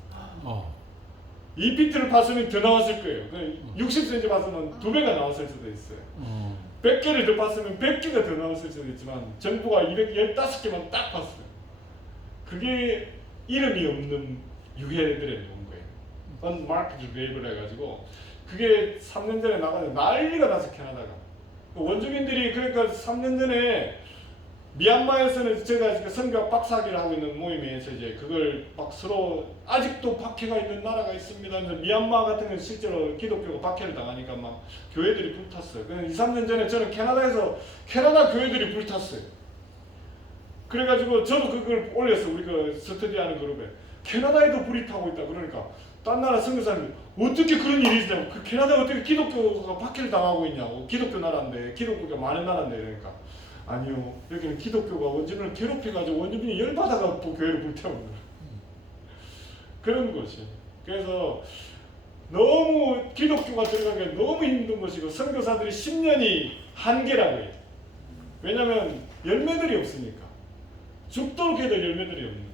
2피트를 팠으면 더 나왔을 거예요. 60cm 팠으면 2배가 나왔을 수도 있어요. 100개를 더 팠으면 100개가 더 나왔을 수도 있지만 정부가 215개만 딱 팠어요. 그게 이름이 없는 유해들의 농구예요. Unmarked Grave를 해가지고 그게 3년 전에 나가서 난리가 나서 캐나다가 원주민들이 그러니까 3년 전에 미얀마에서는 제가 선교학 박사학위를 하고 있는 모임에서 이제 그걸 막 서로 아직도 박해가 있는 나라가 있습니다. 그래서 미얀마 같은 경우는 실제로 기독교가 박해를 당하니까 막 교회들이 불탔어요. 2, 3년 전에 저는 캐나다에서 캐나다 교회들이 불탔어요. 그래가지고 저도 그걸 올렸어요. 우리 그 스터디하는 그룹에 캐나다에도 불이 타고 있다. 그러니까 딴 나라 선교사님 어떻게 그런 일이 있냐고. 그 캐나다가 어떻게 기독교가 박해를 당하고 있냐고. 기독교 나라인데, 기독교가 많은 나라인데. 이러니까 아니요, 여기는 기독교가 원주민을 괴롭혀가지고 원주민이 열받아가지고 교회를 불태우는 거예요. 그런 것이. 그래서 너무 기독교가 들어가기 너무 힘든 것이고, 선교사들이 10년이 한계라고 해요. 왜냐하면 열매들이 없으니까. 죽도록 해도 열매들이 없는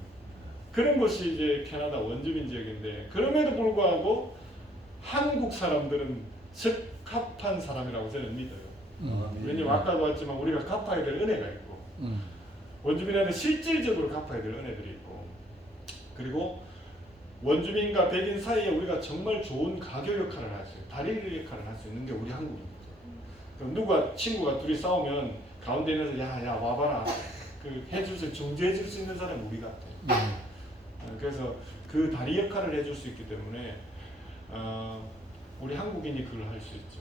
그런 것이 이제 캐나다 원주민 지역인데, 그럼에도 불구하고 한국 사람들은 적합한 사람이라고 저는 믿어요. 왜냐면 아까도 봤지만 우리가 갚아야 될 은혜가 있고, 원주민한테 실질적으로 갚아야 될 은혜들이 있고, 그리고 원주민과 백인 사이에 우리가 정말 좋은 가교 역할을 할 수 있어요. 다리 역할을 할 수 있는 게 우리 한국입니다. 그럼 누가 친구가 둘이 싸우면 가운데 있는 야 와봐라, 그 해줄 수, 중재해줄 수 있는 사람은 우리 같아요. 그래서 그 다리 역할을 해줄 수 있기 때문에 우리 한국인이 그걸 할 수 있죠.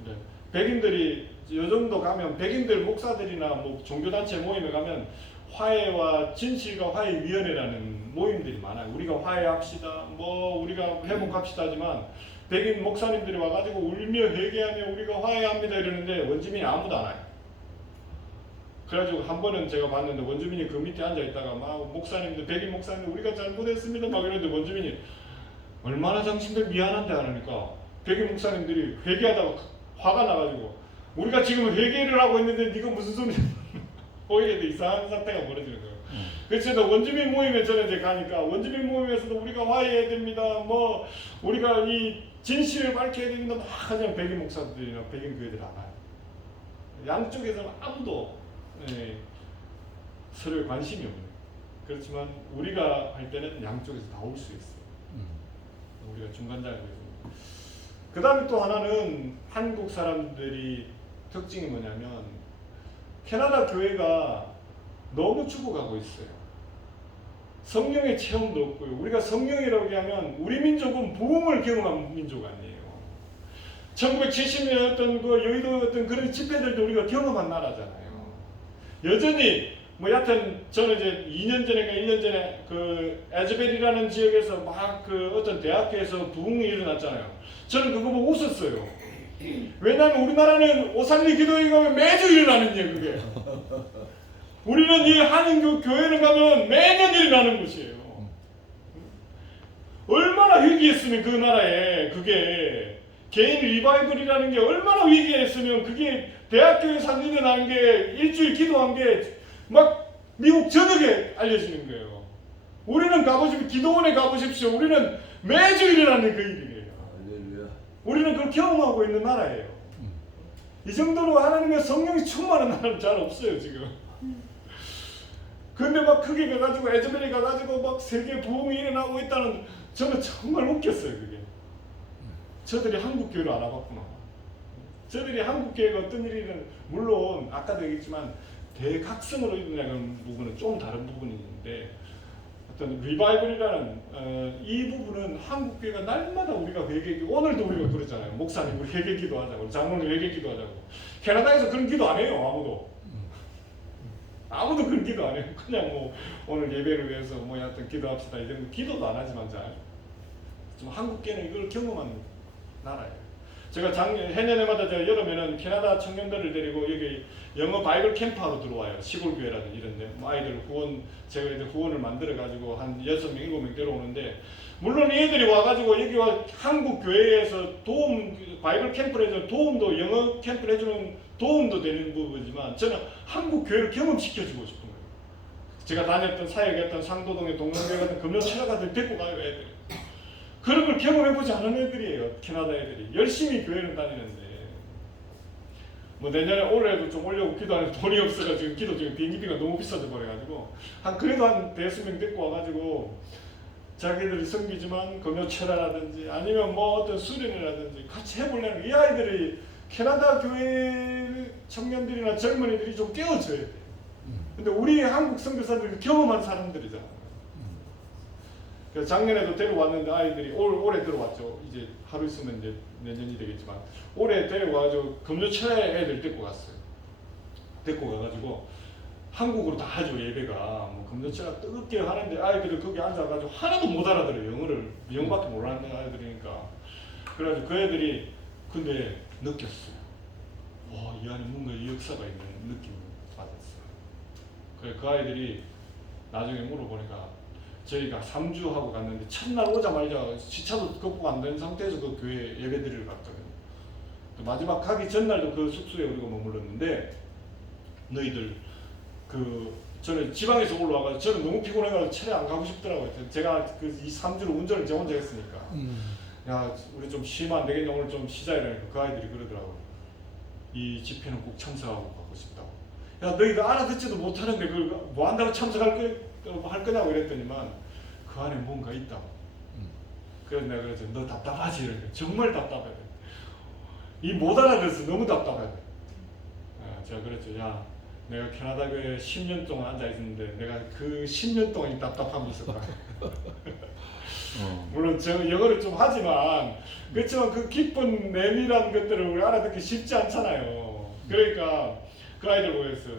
그러니까 백인들이 요 정도 가면, 백인들 목사들이나 뭐 종교단체 모임에 가면 화해와 진실과 화해위원회라는 모임들이 많아요. 우리가 화해합시다, 뭐 우리가 회복합시다 하지만 백인 목사님들이 와가지고 울며 회개하며 우리가 화해합니다 이러는데 원주민이 아무도 안 와요. 그래가지고 한 번은 제가 봤는데 원주민이 그 밑에 앉아있다가 막 목사님들, 백인 목사님들 우리가 잘못했습니다 막 이러는데 원주민이 얼마나 당신들 미안한데 하니까 백인 목사님들이 회개하다가 화가 나가지고 우리가 지금 회개를 하고 있는데 네가 무슨 소리야 오히려 이상한 사태가 벌어지는 거예요. 그래서 원주민 모임에 저는 이제 가니까 원주민 모임에서도 우리가 화해해야 됩니다, 뭐 우리가 이 진실을 밝혀야 됩니다 막 하지만 백인 목사들이나 백인 교회들이 안 와요. 양쪽에서는 아무도 서로에 관심이 없는. 그렇지만 우리가 할 때는 양쪽에서 다 올 수 있어요. 우리가 중간자가 되겠습니다. 그 다음에 또 하나는 한국 사람들이 특징이 뭐냐면 캐나다 교회가 너무 죽어가고 있어요. 성령의 체험도 없고요. 우리가 성령이라고 하면 우리 민족은 부흥을 경험한 민족 아니에요. 1970년에 어떤 그 여의도 어떤 그런 집회들도 우리가 경험한 나라잖아요. 여전히 뭐 여하튼 저는 이제 2년 전인가 1년 전에 그 에즈벨이라는 지역에서 막 그 어떤 대학교에서 부흥이 일어났잖아요. 저는 그거 보고 웃었어요. 왜냐하면 우리나라는 오살리 기도회 가면 매주 일어나는 일 그게. 우리는 이 한인교 교회를 가면 매년 일어나는 것이에요. 얼마나 위기했으면 그 나라에 그게 개인 리바이벌이라는 게 얼마나 위기했으면 그게 대학교에서 일어나는 게 일주일 기도한 게 막 미국 전역에 알려지는 거예요. 우리는 가보십시오. 기도원에 가보십시오. 우리는 매주 일어나는 그 일이에요. 우리는 그걸 경험하고 있는 나라예요. 이 정도로 하나님의 성령이 충만한 나라는 잘 없어요 지금. 근데 막 크게 가가지고 에즈벨이 가가지고 막 세계 부흥이 일어나고 있다는, 저는 정말 웃겼어요 그게. 저들이 한국 교회를 알아봤구나. 저들이 한국 교회가 어떤 일이든 물론 아까도 얘기했지만 대각성으로 일어나는 부분은 좀 다른 부분이 있는데 어떤 리바이벌이라는 이 부분은 한국 교회가 날마다 우리가 회개기, 오늘도 우리가 그러잖아요. 목사님 우리 회개 기도하자고, 장로님 회개 기도하자고. 캐나다에서 그런 기도 안 해요. 아무도 그런 기도 안 해요. 그냥 뭐 오늘 예배를 위해서 뭐 하여튼 기도합시다 이 정도 기도도 안 하지만 좀 한국 교회는 이걸 경험한 나라예요. 제가 해년에마다 제가 여름에는 캐나다 청년들을 데리고 여기 영어 바이블 캠프하러 들어와요. 시골 교회라든 이런데 뭐 아이들 후원, 제가 이제 후원을 만들어 가지고 한 6명 7명 데려오는데, 물론 얘들이 와가지고 여기 와 한국 교회에서 도움, 바이블 캠프를 해서 도움도, 영어 캠프를 해주는 도움도 되는 부분이지만 저는 한국 교회를 경험시켜주고 싶은 거예요. 제가 다녔던 사역했던 상도동의 동문교회 같은 금요철학가들 데리고 가요 애들이. 그런 걸 경험해보지 않은 애들이에요. 캐나다 애들이 열심히 교회를 다니는데 뭐 내년에 올해도 좀 올려고 기도하는데 돈이 없어가지고 기도 중에 비행기비가 너무 비싸져 버려가지고 그래도 한 대여섯 명 데리고 와가지고 자기들이 섬기지만 금요철화라든지 아니면 뭐 어떤 수련이라든지 같이 해보려는, 이 아이들이 캐나다 교회 청년들이나 젊은이들이 좀 깨워줘야 돼. 근데 우리 한국 선교사들이 경험한 사람들이잖아. 그래서 작년에도 데려왔는데 아이들이 올해 들어왔죠. 이제 하루 있으면 이제 내년이 되겠지만 올해 데려와가지고 금요철에 애들 데리고 갔어요. 데리고 가가지고 한국으로 다 하죠 예배가. 뭐 금전치가 뜨겁게 하는데 아이들이 거기 앉아가지고 하나도 못 알아들어요. 영어밖에 모르는 아이들이니까. 그래가지고 그 애들이 근데 느꼈어요. 와, 이 안에 뭔가 역사가 있는 느낌을 받았어요. 그래 그 아이들이 나중에 물어보니까 저희가 3주 하고 갔는데 첫날 오자마자 시차도 극복 안 된 상태에서 그 교회 예배드리러 갔거든요. 마지막 가기 전날도 그 숙소에 우리가 머물렀는데 너희들 저는 지방에서 올라와가지고 저는 너무 피곤해가지고 차에 안 가고 싶더라고요. 제가 이 3주를 운전을 제 혼자 했으니까. 야, 우리 좀 쉬면 안 되겠냐, 오늘 좀 쉬자 이러니까 그 아이들이 그러더라고요. 이 집회는 꼭 참석하고 가고 싶다고. 야, 너희가 알아듣지도 못하는데 그걸 뭐 한다고 참석할 거냐고 이랬더니만 그 안에 뭔가 있다고. 그래서 내가 그랬죠. 너 답답하지? 이러니까 정말 답답해. 이 못 알아들어서 너무 답답해. 제가 그랬죠. 야, 내가 캐나다 교회에 10년 동안 앉아 있었는데 내가 그 10년 동안 이 답답함이 있었다. 물론 저 영어를 좀 하지만 그렇지만 그 깊은 내밀한 것들을 우리 알아듣기 쉽지 않잖아요. 그러니까 그 아이들 보였어.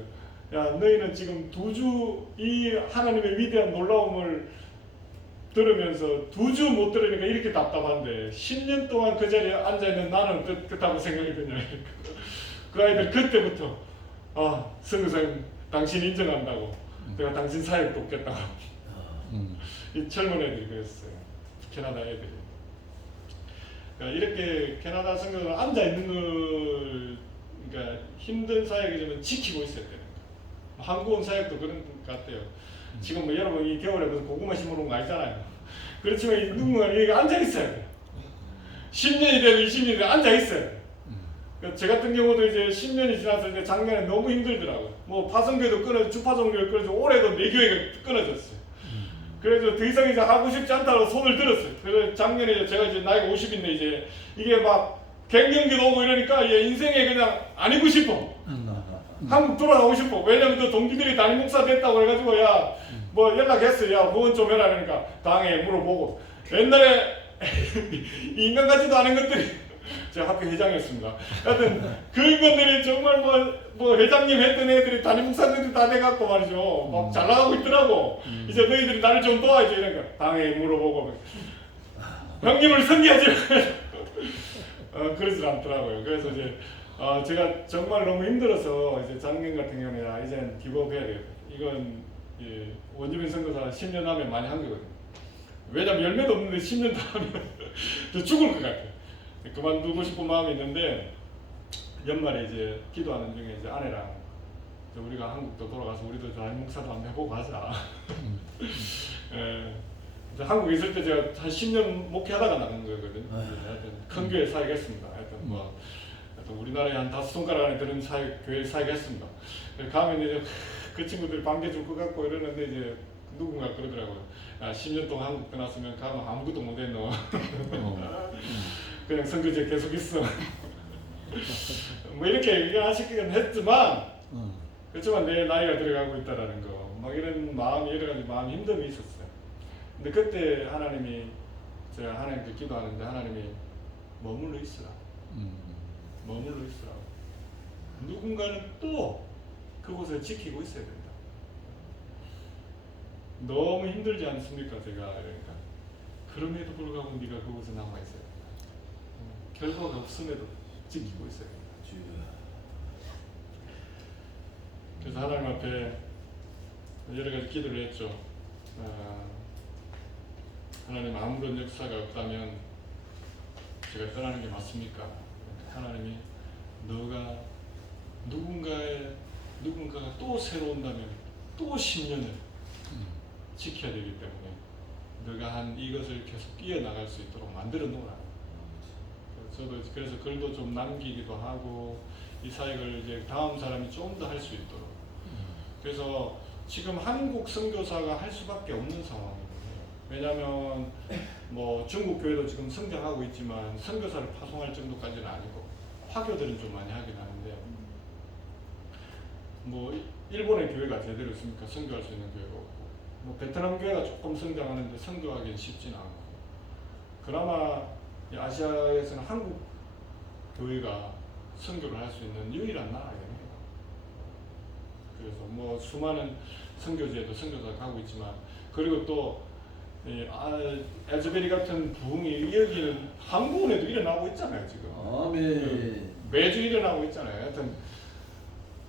야, 너희는 지금 2주 이 하나님의 위대한 놀라움을 들으면서 2주 못 들으니까 이렇게 답답한데 10년 동안 그 자리에 앉아있는 나는 그렇다고 생각이 드냐. 그 아이들 그때부터 선교사님 당신 인정한다고. 내가 당신 사역 돕겠다고. 이 젊은 애들이 그랬어요. 캐나다 애들이. 그러니까 이렇게 캐나다 선교사가 앉아있는 걸 그러니까 힘든 사역이지만 지키고 있어야 되는 거예요. 한국 사역도 그런 것 같아요. 지금 뭐 여러분 이 겨울에 무슨 고구마 심으러 온 거 아니잖아요. 그렇지만 누군가 여기 앉아있어야 돼요. 10년이 되고 20년이 되고 앉아있어야 돼요. 저 같은 경우도 이제 10년이 지나서 이제 작년에 너무 힘들더라고요. 뭐 파송교회도 주파송교회 끊어져 올해도 4교회가 끊어졌어요. 그래서 더 이상 이제 하고 싶지 않다고 손을 들었어요. 그래서 작년에 제가 이제 나이가 50인데 이제 이게 막 갱년기도 오고 이러니까 인생에 그냥 안 있고 싶어. 한국 돌아가고 싶어. 왜냐면 또 동기들이 담임 목사 됐다고 해가지고 야 뭐 연락했어. 야 후원 좀 해라. 그러니까 당에 물어보고 옛날에 인간 같지도 않은 것들이 제가 학교 회장이었습니다. 하여튼 그 인간들이 정말 뭐 회장님 했던 애들이 담임 목사들이 다 돼갖고 말이죠. 막 잘 나가고 있더라고. 이제 너희들이 나를 좀 도와야지. 이러니까 당에 물어보고 형님을 섬기하지. 그러질 않더라고요. 그래서 이제 제가 정말 너무 힘들어서 이제 작년 같은 경우는 이제는 기부업해야 되겠다. 이건 원주민 선교사 10년 하면 많이 한 거거든요. 왜냐면 열매도 없는데 10년 더 하면 더 죽을 것 같아요. 그만두고 싶은 마음이 있는데 연말에 이제 기도하는 중에 이제 아내랑 우리가 한국도 돌아가서 우리도 담임 목사도 한번 해보고 하자. 한국에 있을 때 제가 한 10년 목회하다가 나간 거거든요. 하여튼 큰 교회 사역했습니다. 하여튼 우리나라에 한 5손가락 안에 드는 교회 사역했습니다. 가면 이제 그 친구들이 반겨줄 것 같고 이러는데 이제 누군가 그러더라고요. 10년 동안 한국 떠났으면 가면 아무것도 못했노. 그냥 선교제 계속 있어. 뭐 이렇게 얘기하시긴 했지만 그렇지만 내 나이가 들어가고 있다라는 거 막 이런 마음이 여러 가지 마음 힘듦이 있었어요. 근데 그때 하나님이 제가 하나님께 기도하는데 하나님이 머물러 있으라. 머물러 있으라. 누군가는 또 그곳을 지키고 있어야 된다. 너무 힘들지 않습니까? 제가 그러니까 그럼에도 불구하고 네가 그곳에 남아 있어야 된다. 결과가 없음에도 지키고 있어야 된다. 그래서 하나님 앞에 여러 가지 기도를 했죠. 하나님 아무런 역사가 없다면 제가 떠나는 게 맞습니까? 하나님이 너가 누군가가 또 새로 온다면 또 10년을 지켜야 되기 때문에 너가 한 이것을 계속 이어나갈 수 있도록 만들어 놓으라. 저도 그래서 글도 좀 남기기도 하고 이 사역을 이제 다음 사람이 좀 더 할 수 있도록. 그래서 지금 한국 선교사가 할 수밖에 없는 상황이거든요. 왜냐하면 뭐 중국 교회도 지금 성장하고 있지만 선교사를 파송할 정도까지는 아니고 화교들은 좀 많이 하긴 하는데 뭐 일본의 교회가 제대로 있으니까 선교할 수 있는 교회가 없고 뭐 베트남 교회가 조금 성장하는데 선교하기는 쉽지는 않고 그나마 아시아에서는 한국 교회가 선교를 할 수 있는 유일한 나라예요. 그래서 뭐 수많은 선교지에도 선교사가 가고 있지만 그리고 또 엘즈베리 같은 부흥이 여기는 한국에도 일어나고 있잖아요 지금. 아멘. 매주 일어나고 있잖아요. 하여튼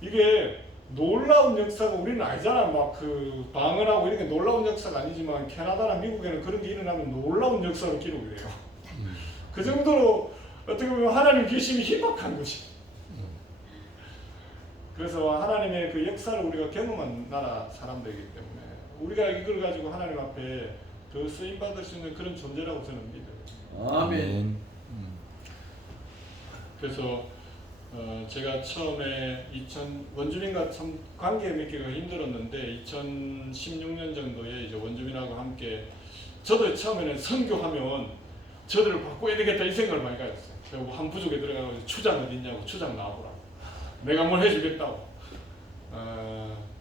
이게 놀라운 역사가 우리는 아니잖아. 막 그 방언하고 이렇게 놀라운 역사가 아니지만 캐나다나 미국에는 그런 게 일어나면 놀라운 역사로 기록이 돼요. 그 정도로 어떻게 보면 하나님 계심이 희박한 것이. 그래서 하나님의 그 역사를 우리가 경험한 나라 사람들이기 때문에 우리가 이걸 가지고 하나님 앞에 더 쓰임 받을 수 있는 그런 존재라고 저는 믿어요. 아멘. 그래서 제가 처음에 원주민과 참 관계 맺기가 힘들었는데 2016년 정도에 이제 원주민하고 함께 저도 처음에는 선교하면 저들을 바꿔야 되겠다 이 생각을 많이 가졌어요. 그리고 한 부족에 들어가서 추장 어디 있냐고 추장 나와보라고 내가 뭘 해주겠다고.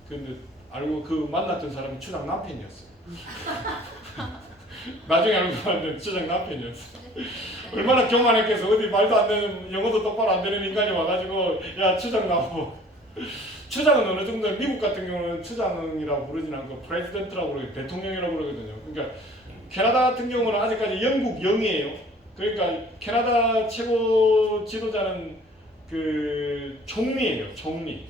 근데 알고 그 만났던 사람은 추장 남편이었어요. 나중에 알고 봤는데 추장 남편이었어요. 얼마나 교만했겠어. 어디 말도 안 되는 영어도 똑바로 안 되는 인간이 와가지고 야 추장 나오고. 추장은 어느 정도 미국 같은 경우는 추장이라고 부르진 않고 프레지던트라고 그러고 대통령이라고 그러거든요. 그러니까 캐나다 같은 경우는 아직까지 영국 영이에요. 그러니까 캐나다 최고 지도자는 그 총리예요. 총리.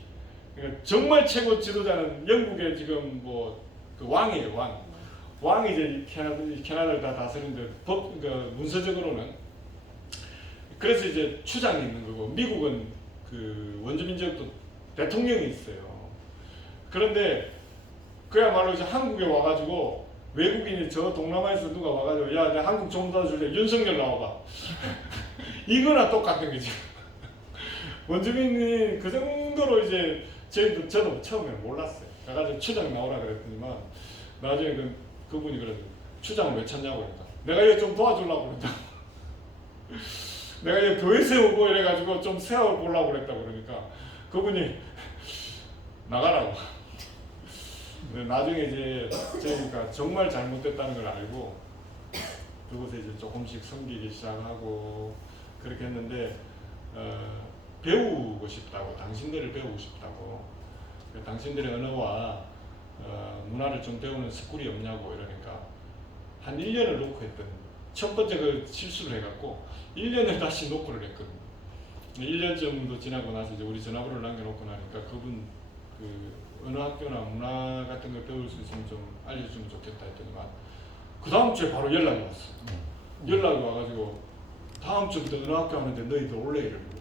그러니까 정말 최고 지도자는 영국의 지금 뭐 그 왕이에요. 왕이 이제 캐나다를 다 다스리는데 그러니까 문서적으로는 그래서 이제 추장이 있는 거고 미국은 그 원주민 지역도 대통령이 있어요. 그런데 그야말로 이제 한국에 와가지고 외국인이 저 동남아에서 누가 와가지고 야 내가 한국 좀 도와줄래 윤석열 나와봐. 이거나 똑같은 거지. 원주민이 그 정도로 이제 저도 처음에 몰랐어요. 가가지고 추장 나오라 그랬더니만 나중에 그분이 그래도 추장을 왜 찾냐고 그러니까 내가 이거 좀 도와주려고 그랬다. 내가 이거 교회 세우고 이래가지고 좀 세워보려고 그랬다 그러니까 그분이 나가라고. 나중에 이제 저희가 정말 잘못됐다는 걸 알고 그곳에 이제 조금씩 섬기기 시작하고 그렇게 했는데 배우고 싶다고 당신들을 배우고 싶다고 당신들의 언어와 문화를 좀 배우는 스쿨이 없냐고 이러니까 한 1년을 놓고 했던 첫 번째 그 실수를 해갖고 1년을 다시 놓고를 했거든요. 1년 정도 지나고 나서 이제 우리 전화번호를 남겨놓고 나니까 그분 그 언어학교나 문화 같은 걸 배울 수 있으면 좀 알려주면 좋겠다 했더니만 그 다음 주에 바로 연락이 왔어. 연락이 와가지고 다음 주부터 언어학교 하는데 너희들 올래 이러고.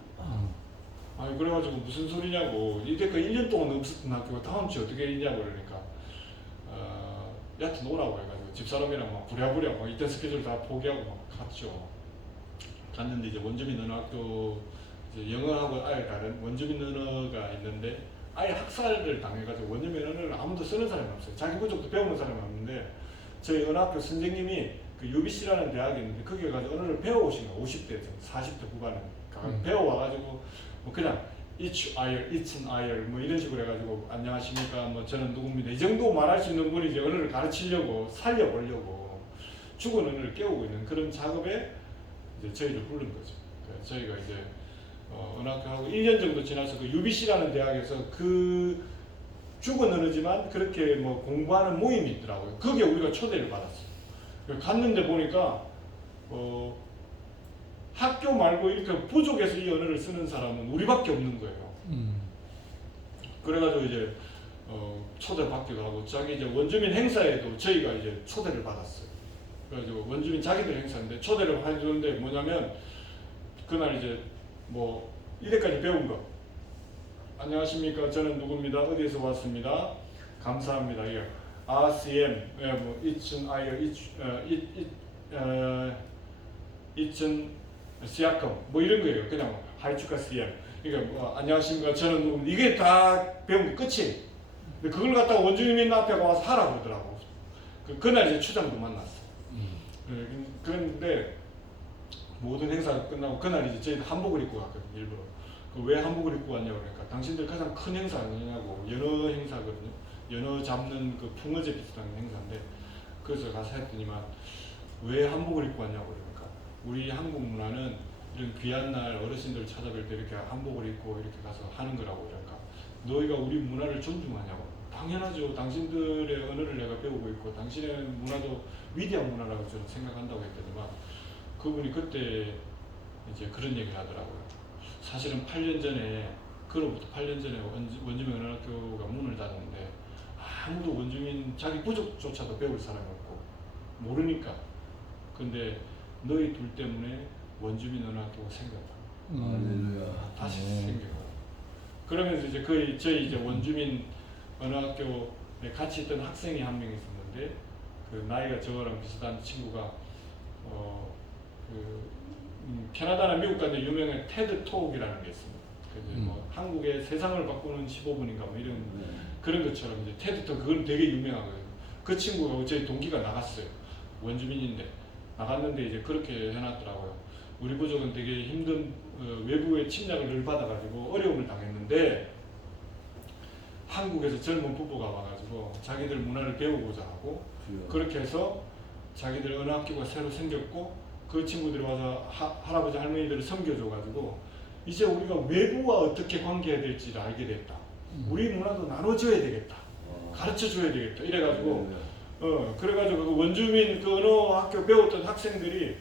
아니 그래가지고 무슨 소리냐고 이때까 1년 동안 없었던 학교가 다음 주에 어떻게 있냐고 그러니까 여하튼 오라고 해가지고 집사람이랑 막 부랴부랴 막 이때 스케줄 다 포기하고 막 갔죠. 갔는데 이제 원주민 언어학교 이제 영어하고 아예 다른 원주민 언어가 있는데 아예 학살을 당해가지고 원주민 언어를 아무도 쓰는 사람이 없어요. 자기 부족도 배우는 사람이 없는데 저희 언어학교 선생님이 그 UBC라는 대학이 있는데 거기에 가서 언어를 배워오신 거예요. 50대, 40대 후반에 배워와가지고 뭐 그냥 it's an IR 뭐 이런 식으로 해가지고 안녕하십니까 뭐 저는 누구입니다 이 정도 말할 수 있는 분이 이제 언어를 가르치려고 살려보려고 죽은 언어를 깨우고 있는 그런 작업에 이제 저희를 부른 거죠. 그래서 저희가 이제 언어학교하고 1년 정도 지나서 그 UBC라는 대학에서 그 죽은 언어지만 그렇게 뭐 공부하는 모임이 있더라고요. 거기에 우리가 초대를 받았어요. 갔는데 보니까 학교 말고 이렇게 부족해서 이 언어를 쓰는 사람은 우리밖에 없는 거예요. 그래가지고 이제 초대받기도 하고 자기 이제 원주민 행사에도 저희가 이제 초대를 받았어요. 그래가지고 원주민 자기들 행사인데 초대를 해주는데 뭐냐면 그날 이제 뭐 이때까지 배운 거 안녕하십니까 저는 누구입니다 어디에서 왔습니다 감사합니다 예 RCM 예 뭐 이춘 아이어 이춘 시아컴 뭐 이런 거예요. 그냥 하이추카 CM 그러니까 뭐 안녕하십니까 저는 누구 이게 다 배운 게 끝이에요. 근데 그걸 갖다가 원주민 앞에 와서 하라 그러더라고. 그날 이제 추장도 만났어. 그런데 모든 행사가 끝나고 그날 이제 저희는 한복을 입고 갔거든요. 일부러. 왜 한복을 입고 왔냐고 그러니까 당신들 가장 큰 행사 아니냐고 연어 행사거든요. 연어 잡는 그 풍어제 비슷한 행사인데 그래서 가서 했더니만 왜 한복을 입고 왔냐고 그러니까 우리 한국 문화는 이런 귀한 날 어르신들 찾아뵐 때 이렇게 한복을 입고 이렇게 가서 하는 거라고. 그러니까 너희가 우리 문화를 존중하냐고. 당연하죠. 당신들의 언어를 내가 배우고 있고 당신의 문화도 위대한 문화라고 저는 생각한다고 했더니만 그분이 그때 이제 그런 얘기를 하더라고요. 사실은 8년 전에 그로부터 8년 전에 원주민 언어학교가 문을 닫았는데 아무도 원주민 자기 부족조차도 배울 사람이 없고 모르니까. 근데 너희 둘 때문에 원주민 언어학교가 생겼다. 할렐루야. 다시 생겨요. 그러면서 이제 저희 이제 원주민 언어학교에 같이 있던 학생이 한 명 있었는데 그 나이가 저랑 비슷한 친구가 캐나다나 미국 가는 유명한 테드 톡이라는 게 있습니다. 뭐 한국의 세상을 바꾸는 15분인가 뭐 이런 그런 것처럼 이제 테드 톡 그건 되게 유명하거든요. 그 친구가 저희 동기가 나갔어요. 원주민인데 나갔는데 이제 그렇게 해놨더라고요. 우리 부족은 되게 힘든 외부의 침략을 늘 받아가지고 어려움을 당했는데 한국에서 젊은 부부가 와가지고 자기들 문화를 배우고자 하고 그렇게 해서 자기들 언어학교가 새로 생겼고 그 친구들이 와서 할아버지 할머니들을 섬겨줘가지고 이제 우리가 외부와 어떻게 관계해야 될지를 알게 됐다. 우리 문화도 나눠줘야 되겠다. 가르쳐줘야 되겠다. 이래가지고 그래가지고 그 원주민 그 언어학교 배웠던 학생들이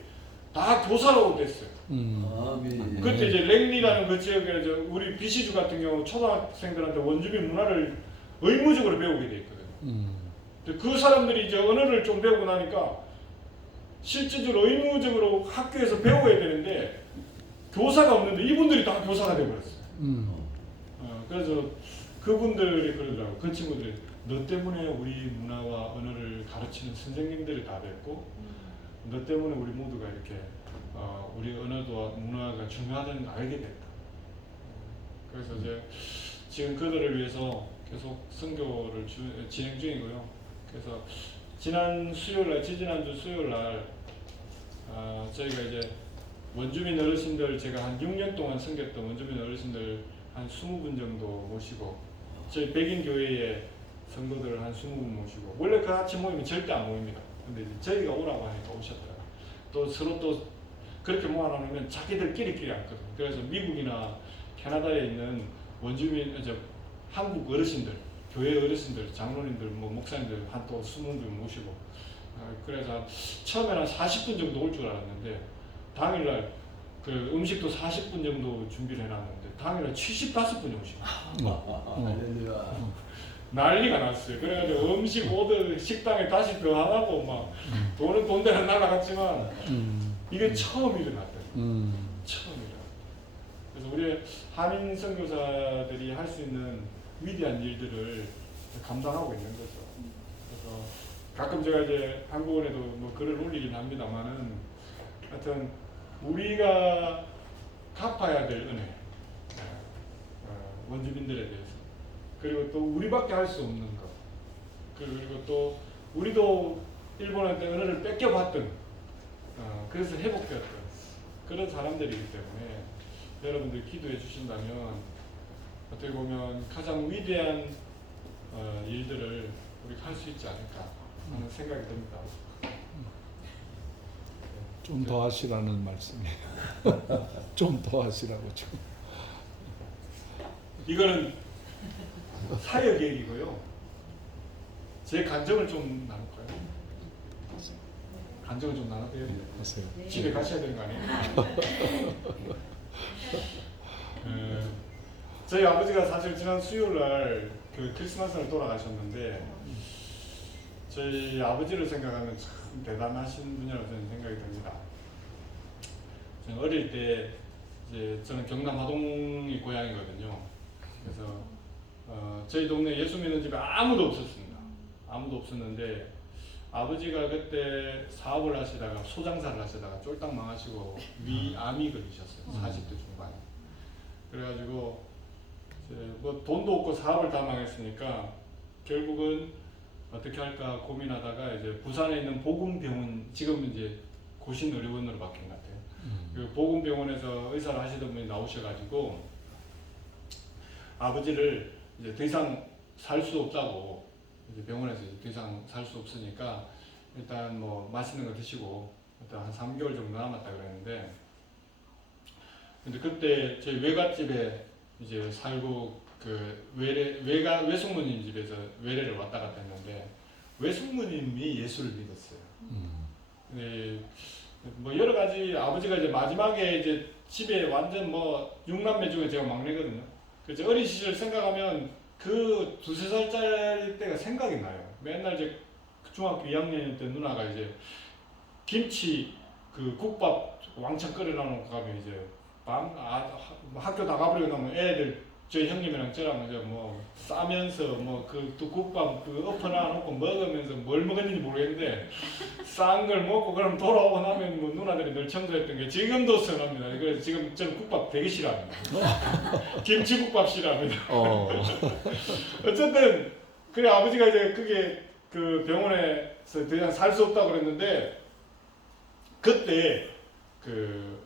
다 교사로 됐어요. 아멘. 그때 이제 랭리라는 그 지역에 우리 비시주 같은 경우 초등학생들한테 원주민 문화를 의무적으로 배우게 돼 있거든요. 그 사람들이 이제 언어를 좀 배우고 나니까 실질적으로 의무적으로 학교에서 배워야 되는데 교사가 없는데 이분들이 다 교사가 돼버렸어요. 그래서 그분들이 그러더라고요. 그 친구들이 너 때문에 우리 문화와 언어를 가르치는 선생님들이 다 됐고 너 때문에 우리 모두가 이렇게 우리 언어와 문화가 중요하다는 걸 알게 됐다. 그래서 이제 지금 그들을 위해서 계속 선교를 진행 중이고요. 그래서 지지난주 수요일 날 저희가 이제 원주민 어르신들 제가 한 6년 동안 섬겼던 원주민 어르신들 한 20분 정도 모시고 저희 백인 교회의 성도들 한 20분 모시고 원래 그 같이 모이면 절대 안 모입니다. 근데 이제 저희가 오라고 하니까 오셨더라고요. 또 서로 또 그렇게 모아놓으면 자기들끼리 앉거든요. 그래서 미국이나 캐나다에 있는 원주민 한국 어르신들, 교회 어르신들, 장로님들, 뭐 목사님들 한 또 20분 모시고 그래서 처음에는 40분 정도 올 줄 알았는데 당일날 그 음식도 40분 정도 준비를 해놨는데 당일날 75분이 오시고 할렐루야. 난리가 났어요. 그래가지고 음식 오더 식당에 다시 더 하라고 막 돈은 돈대로 날아갔지만 이게 처음 일어났다. 처음 일어났다. 그래서 우리 한인 선교사들이 할 수 있는 위대한 일들을 감당하고 있는 거죠. 그래서 가끔 제가 이제 한국원에도 뭐 글을 올리긴 합니다만은 하여튼 우리가 갚아야 될 은혜, 원주민들에 대해서 그리고 또 우리밖에 할 수 없는 것 그리고 또 우리도 일본한테 은혜를 뺏겨봤던 그래서 회복되었던 그런 사람들이기 때문에 여러분들 기도해 주신다면 어떻게 보면 가장 위대한 일들을 우리가 할 수 있지 않을까 하는 생각이 듭니다. 좀 더 하시라는 말씀이에요. 좀 더 하시라고 지금. 이거는 사역 얘기고요. 제 간증을 좀 나눌까요? 간증을 좀 나눠도 돼요? 하세요. 집에 가셔야 되는 거 아니에요? 저희 아버지가 사실 지난 수요일 날 그 크리스마스를 돌아가셨는데 저희 아버지를 생각하면 참 대단하신 분이라고 저는 생각이 듭니다. 저는 어릴 때 이제 저는 경남 하동이 고향이거든요. 그래서 저희 동네 예수 믿는 집에 아무도 없었습니다. 아무도 없었는데 아버지가 그때 사업을 하시다가 소장사를 하시다가 쫄딱 망하시고 암이 걸리셨어요. 40대 중반에. 그래가지고 뭐 돈도 없고 사업을 다 망했으니까 결국은 어떻게 할까 고민하다가 이제 부산에 있는 보금병원 지금 이제 고신의료원으로 바뀐 것 같아요. 그 보금병원에서 의사를 하시던 분이 나오셔가지고 아버지를 이제 더 이상 살 수 없다고 이제 병원에서 이제 더 이상 살 수 없으니까 일단 뭐 맛있는 거 드시고 일단 한 3개월 정도 남았다 그랬는데 근데 그때 저희 외갓집에 이제 살고 그 외숙모님 집에서 외래를 왔다 갔다 했는데 외숙모님이 예수를 믿었어요. 네, 뭐 여러 가지 아버지가 이제 마지막에 이제 집에 완전 뭐 6남매 중에 제가 막내거든요. 그래서 어린 시절 생각하면 그 2~3살짜리 때가 생각이 나요. 맨날 이제 중학교 2학년 때 누나가 이제 김치 그 국밥 왕창 끓여놓고 가면 이제 학교 다 가버리고 나면 애들 저희 형님이랑 저랑 이제 뭐 싸면서 뭐 그 또 국밥 그 엎어놔 놓고 먹으면서 뭘 먹었는지 모르겠는데 싼 걸 먹고 그럼 돌아오고 나면 뭐 누나들이 늘 청소했던 게 지금도 선합니다. 그래서 지금 저는 국밥 되게 싫어합니다. 김치국밥 싫어합니다. 어쨌든 그래 아버지가 이제 그게 그 병원에서 더 이상 살 수 없다고 그랬는데 그때 그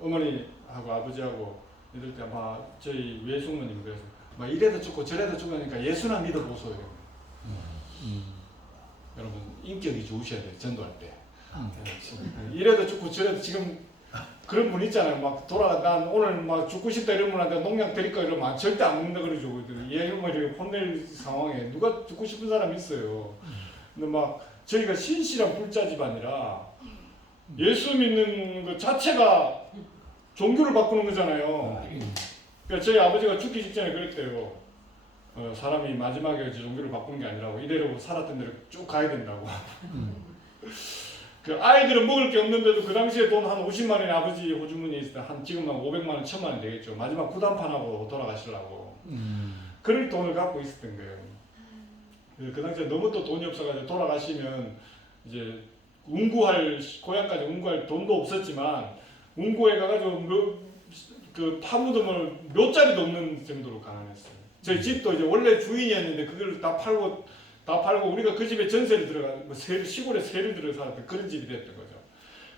어머니하고 아버지하고 이럴 때 막 저희 외숙모님 그래서 막 이래도 죽고 저래도 죽으니까 예수나 믿어보소 이러면 여러분 인격이 좋으셔야 돼요 전도할 때 이래도 죽고 저래도 지금 그런 분 있잖아요 막 난 오늘 막 죽고 싶다 이러면 내가 농약 드릴까 이러면 절대 안 먹는다 그러죠 얘가 이렇게 혼낼 상황에 누가 죽고 싶은 사람이 있어요 근데 막 저희가 신실한 불자 집안이라 예수 믿는 것 자체가 종교를 바꾸는 거잖아요. 그러니까 저희 아버지가 죽기 직전에 그랬대요. 사람이 마지막에 종교를 바꾸는 게 아니라고 이대로 살았던 대로 쭉 가야 된다고. 그 아이들은 먹을 게 없는데도 그 당시에 돈 한 50만 원이 아버지 호주머니에 있을 때 한 지금 한 500만 원, 1000만 원 되겠죠. 마지막 구단판하고 돌아가시려고. 그럴 돈을 갖고 있었던 거예요. 그 당시에 너무 또 돈이 없어가지고 돌아가시면 이제 고향까지 운구할 돈도 없었지만 운구에 가가지고 그 파무덤을 몇 자리도 없는 정도로 가난했어요. 저희 집도 이제 원래 주인이었는데 그걸 다 팔고 우리가 그 집에 전세를 들어가 뭐 시골에 세를 들어 살았던 그런 집이 됐던 거죠.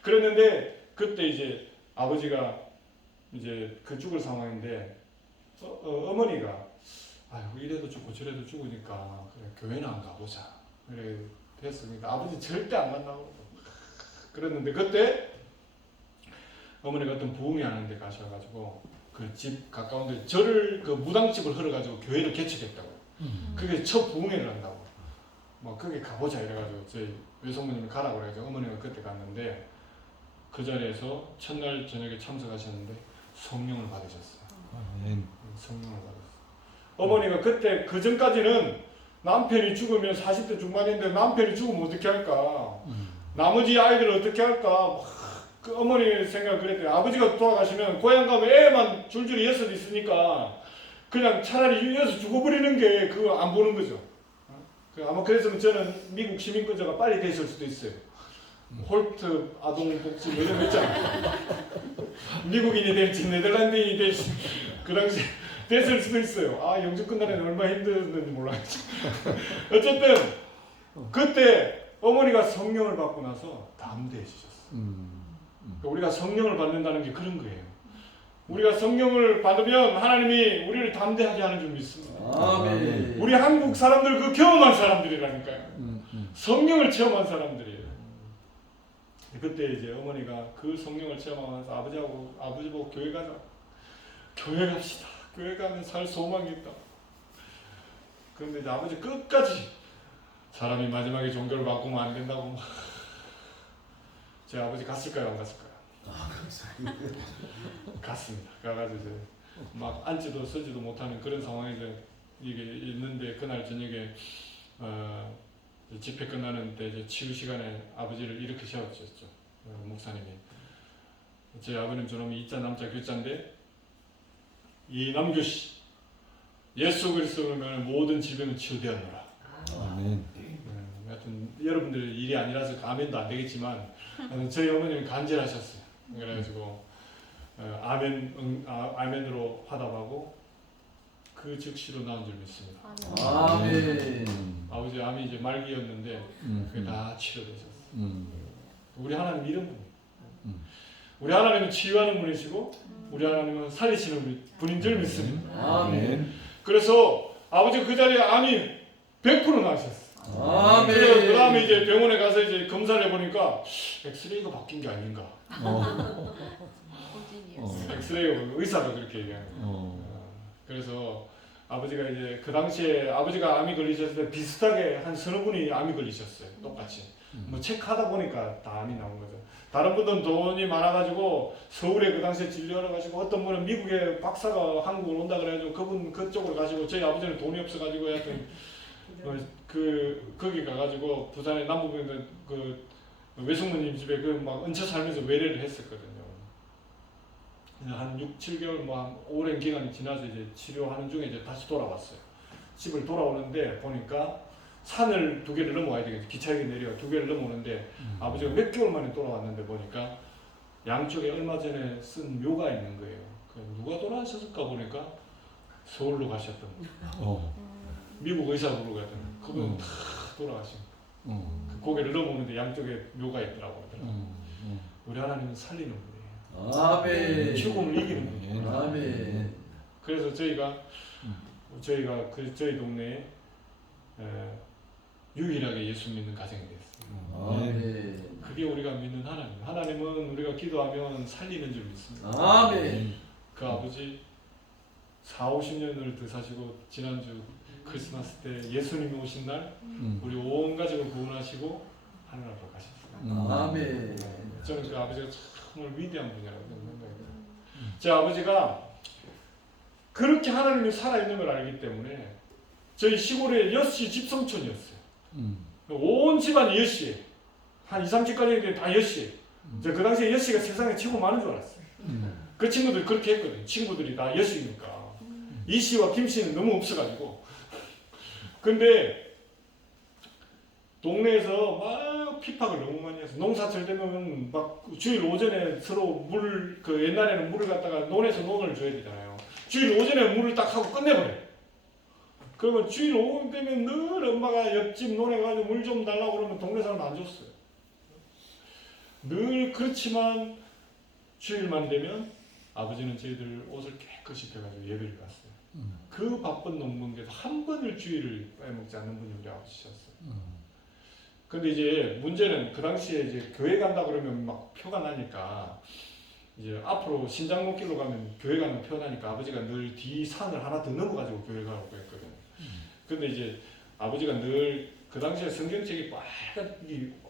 그랬는데 그때 이제 아버지가 이제 그 죽을 상황인데 어머니가 아이고 이래도 죽고 저래도 죽으니까 그래 교회는 안 가보자. 그래 됐으니까 아버지 절대 안 간다고 그랬는데 그때 어머니가 어떤 부흥회 하는 데 가셔가지고 그 집 가까운데 저를 그 무당집을 흘러가지고 교회를 개척했다고. 그게 첫 부흥회를 한다고. 뭐 거기 가보자 이래가지고 저희 외숙모님이 가라고 그래가지고 어머니가 그때 갔는데 그 자리에서 첫날 저녁에 참석하셨는데 성령을 받으셨어요. 성령을 받았어요. 어머니가 그때 그 전까지는 남편이 죽으면 40대 중반인데 남편이 죽으면 어떻게 할까? 나머지 아이들을 어떻게 할까? 그 어머니 생각 그랬대요. 아버지가 돌아가시면 고향 가면 애만 줄줄이 6 있으니까 그냥 차라리 여기서 죽어버리는 게 그거 안 보는 거죠. 아마 그랬으면 저는 미국 시민권자가 빨리 됐을 수도 있어요. 홀트 아동복지 뭐 이런 거 있잖아요. 미국인이 될지 네덜란드인이 될지 그 당시 됐을 수도 있어요. 아 영주 끝나는 얼마나 힘들었는지 몰라야지. 어쨌든 그때 어머니가 성령을 받고 나서 담대해지셨어요. 우리가 성령을 받는다는 게 그런 거예요. 우리가 성령을 받으면 하나님이 우리를 담대하게 하는 줄 믿습니다. 아멘. 우리 한국 사람들 그 경험한 사람들이라니까요. 성령을 체험한 사람들이에요. 그때 이제 어머니가 그 성령을 체험하면서 아버지 보고 교회 가자. 교회 갑시다. 교회 가면 살 소망이 있다. 그런데 이제 아버지 끝까지 사람이 마지막에 종교를 바꾸면 안 된다고 제 아버지 갔을까요? 안 갔을까요? 갔습니다. 가가지고 이제 막 앉지도 서지도 못하는 그런 상황에 이게 있는데 그날 저녁에 집회 끝나는 때 이제 치유 시간에 아버지를 이렇게 세워주셨죠. 목사님이 제 아버님 저놈이 이자 남자 교자인데 이 남규씨 예수 그리스도로 모든 질병은 치유되었노라. 아멘. 하여튼 여러분들 일이 아니라서 아멘도 안 되겠지만 저희 어머님이 간절하셨어요. 그래가지고 아멘으로 화답하고 그 즉시로 나온 줄 믿습니다. 아멘. 아버지 암이 이제 말기였는데 그게 다 치료되셨어요. 우리 하나님 이런 분. 우리 하나님은 치유하는 분이시고 우리 하나님은 살리시는 분인 줄 믿습니다. 아멘. 그래서 아버지 그 자리에 암이 100% 나으셨어요. 아멘. 그 다음에 이제 병원에 가서 이제 검사를 해보니까 엑스레이가 바뀐 게 아닌가. 엑스레이가 의사가 그렇게 얘기하는 거예요. 그래서 아버지가 이제 그 당시에 아버지가 암이 걸리셨을 때 비슷하게 한 서너 분이 암이 걸리셨어요. 똑같이. 뭐 체크하다 보니까 다 암이 나온 거죠. 다른 분들은 돈이 많아가지고 서울에 그 당시에 진료하러 가시고 어떤 분은 미국에 박사가 한국을 온다 그래가지고 그분 그쪽으로 가시고 저희 아버지는 돈이 없어가지고 하여튼 거기 가가지고 부산의 남부병원 그 외숙모님 집에 그 막 얹혀 살면서 외래를 했었거든요. 한 6, 7개월 뭐 한 오랜 기간이 지나서 이제 치료하는 중에 이제 다시 돌아왔어요. 집을 돌아오는데 보니까 산을 2개를 넘어와야 되겠죠. 기차역에 내려가 2개를 넘어오는데 아버지가 몇 개월 만에 돌아왔는데 보니까 양쪽에 얼마 전에 쓴 묘가 있는 거예요. 누가 돌아가셨을까 보니까 서울로 가셨던 미국 의사 보러 가던 그분 다 돌아가신 그 고개를 넘어오는데 양쪽에 묘가 있더라고요. 우리 하나님은 살리는 분이에요. 아멘. 죽음을 이기는 분이에요. 아멘. 그래서 저희가 저희 동네에 유일하게 예수 믿는 가정이 됐어요. 아멘. 그게 우리가 믿는 하나님. 하나님은 우리가 기도하면 살리는 줄 믿습니다. 아멘. 그 아버지 4, 50년을 더 사시고 지난주 크리스마스 때 예수님이 오신 날 우리 온 가족을 구원하시고 하늘 앞으로 가셨어요. 아멘. 저는 그 아버지가 정말 위대한 분이라고 생각합니다. 제 아버지가 그렇게 하나님이 살아있는 걸 알기 때문에 저희 시골에 여씨 집성촌이었어요. 온 집안이 여씨예요. 한 2, 30가정인데 다 여씨예요. 그 당시에 여씨가 세상에 최고 많은 줄 알았어요. 그 친구들이 그렇게 했거든요. 친구들이 다 여씨니까. 이씨와 김씨는 너무 없어가지고. 근데 동네에서 막 핍박을 너무 많이 했어요. 농사철 되면 막 주일 오전에 서로 그 옛날에는 물을 갖다가 논에서 논을 줘야 되잖아요. 주일 오전에 물을 딱 하고 끝내버려요. 그러면 주일 오후 되면 늘 엄마가 옆집 논에 가서 물 좀 달라고 그러면 동네 사람 안 줬어요. 늘 그렇지만 주일만 되면 아버지는 저희들 옷을 깨끗이 펴가지고 예배를 갔어요. 그 바쁜 농번기에도 한 번을 주일을 빼먹지 않는 분이 우리 아버지셨어요. 근데 이제 문제는 그 당시에 이제 교회 간다 그러면 막 표가 나니까 이제 앞으로 신장로길로 가면 교회 가는 표 나니까 아버지가 늘 뒤 산을 하나 더 넘어가지고 교회 가라고 했거든요. 근데 이제 아버지가 늘 그 당시에 성경책이 빨갛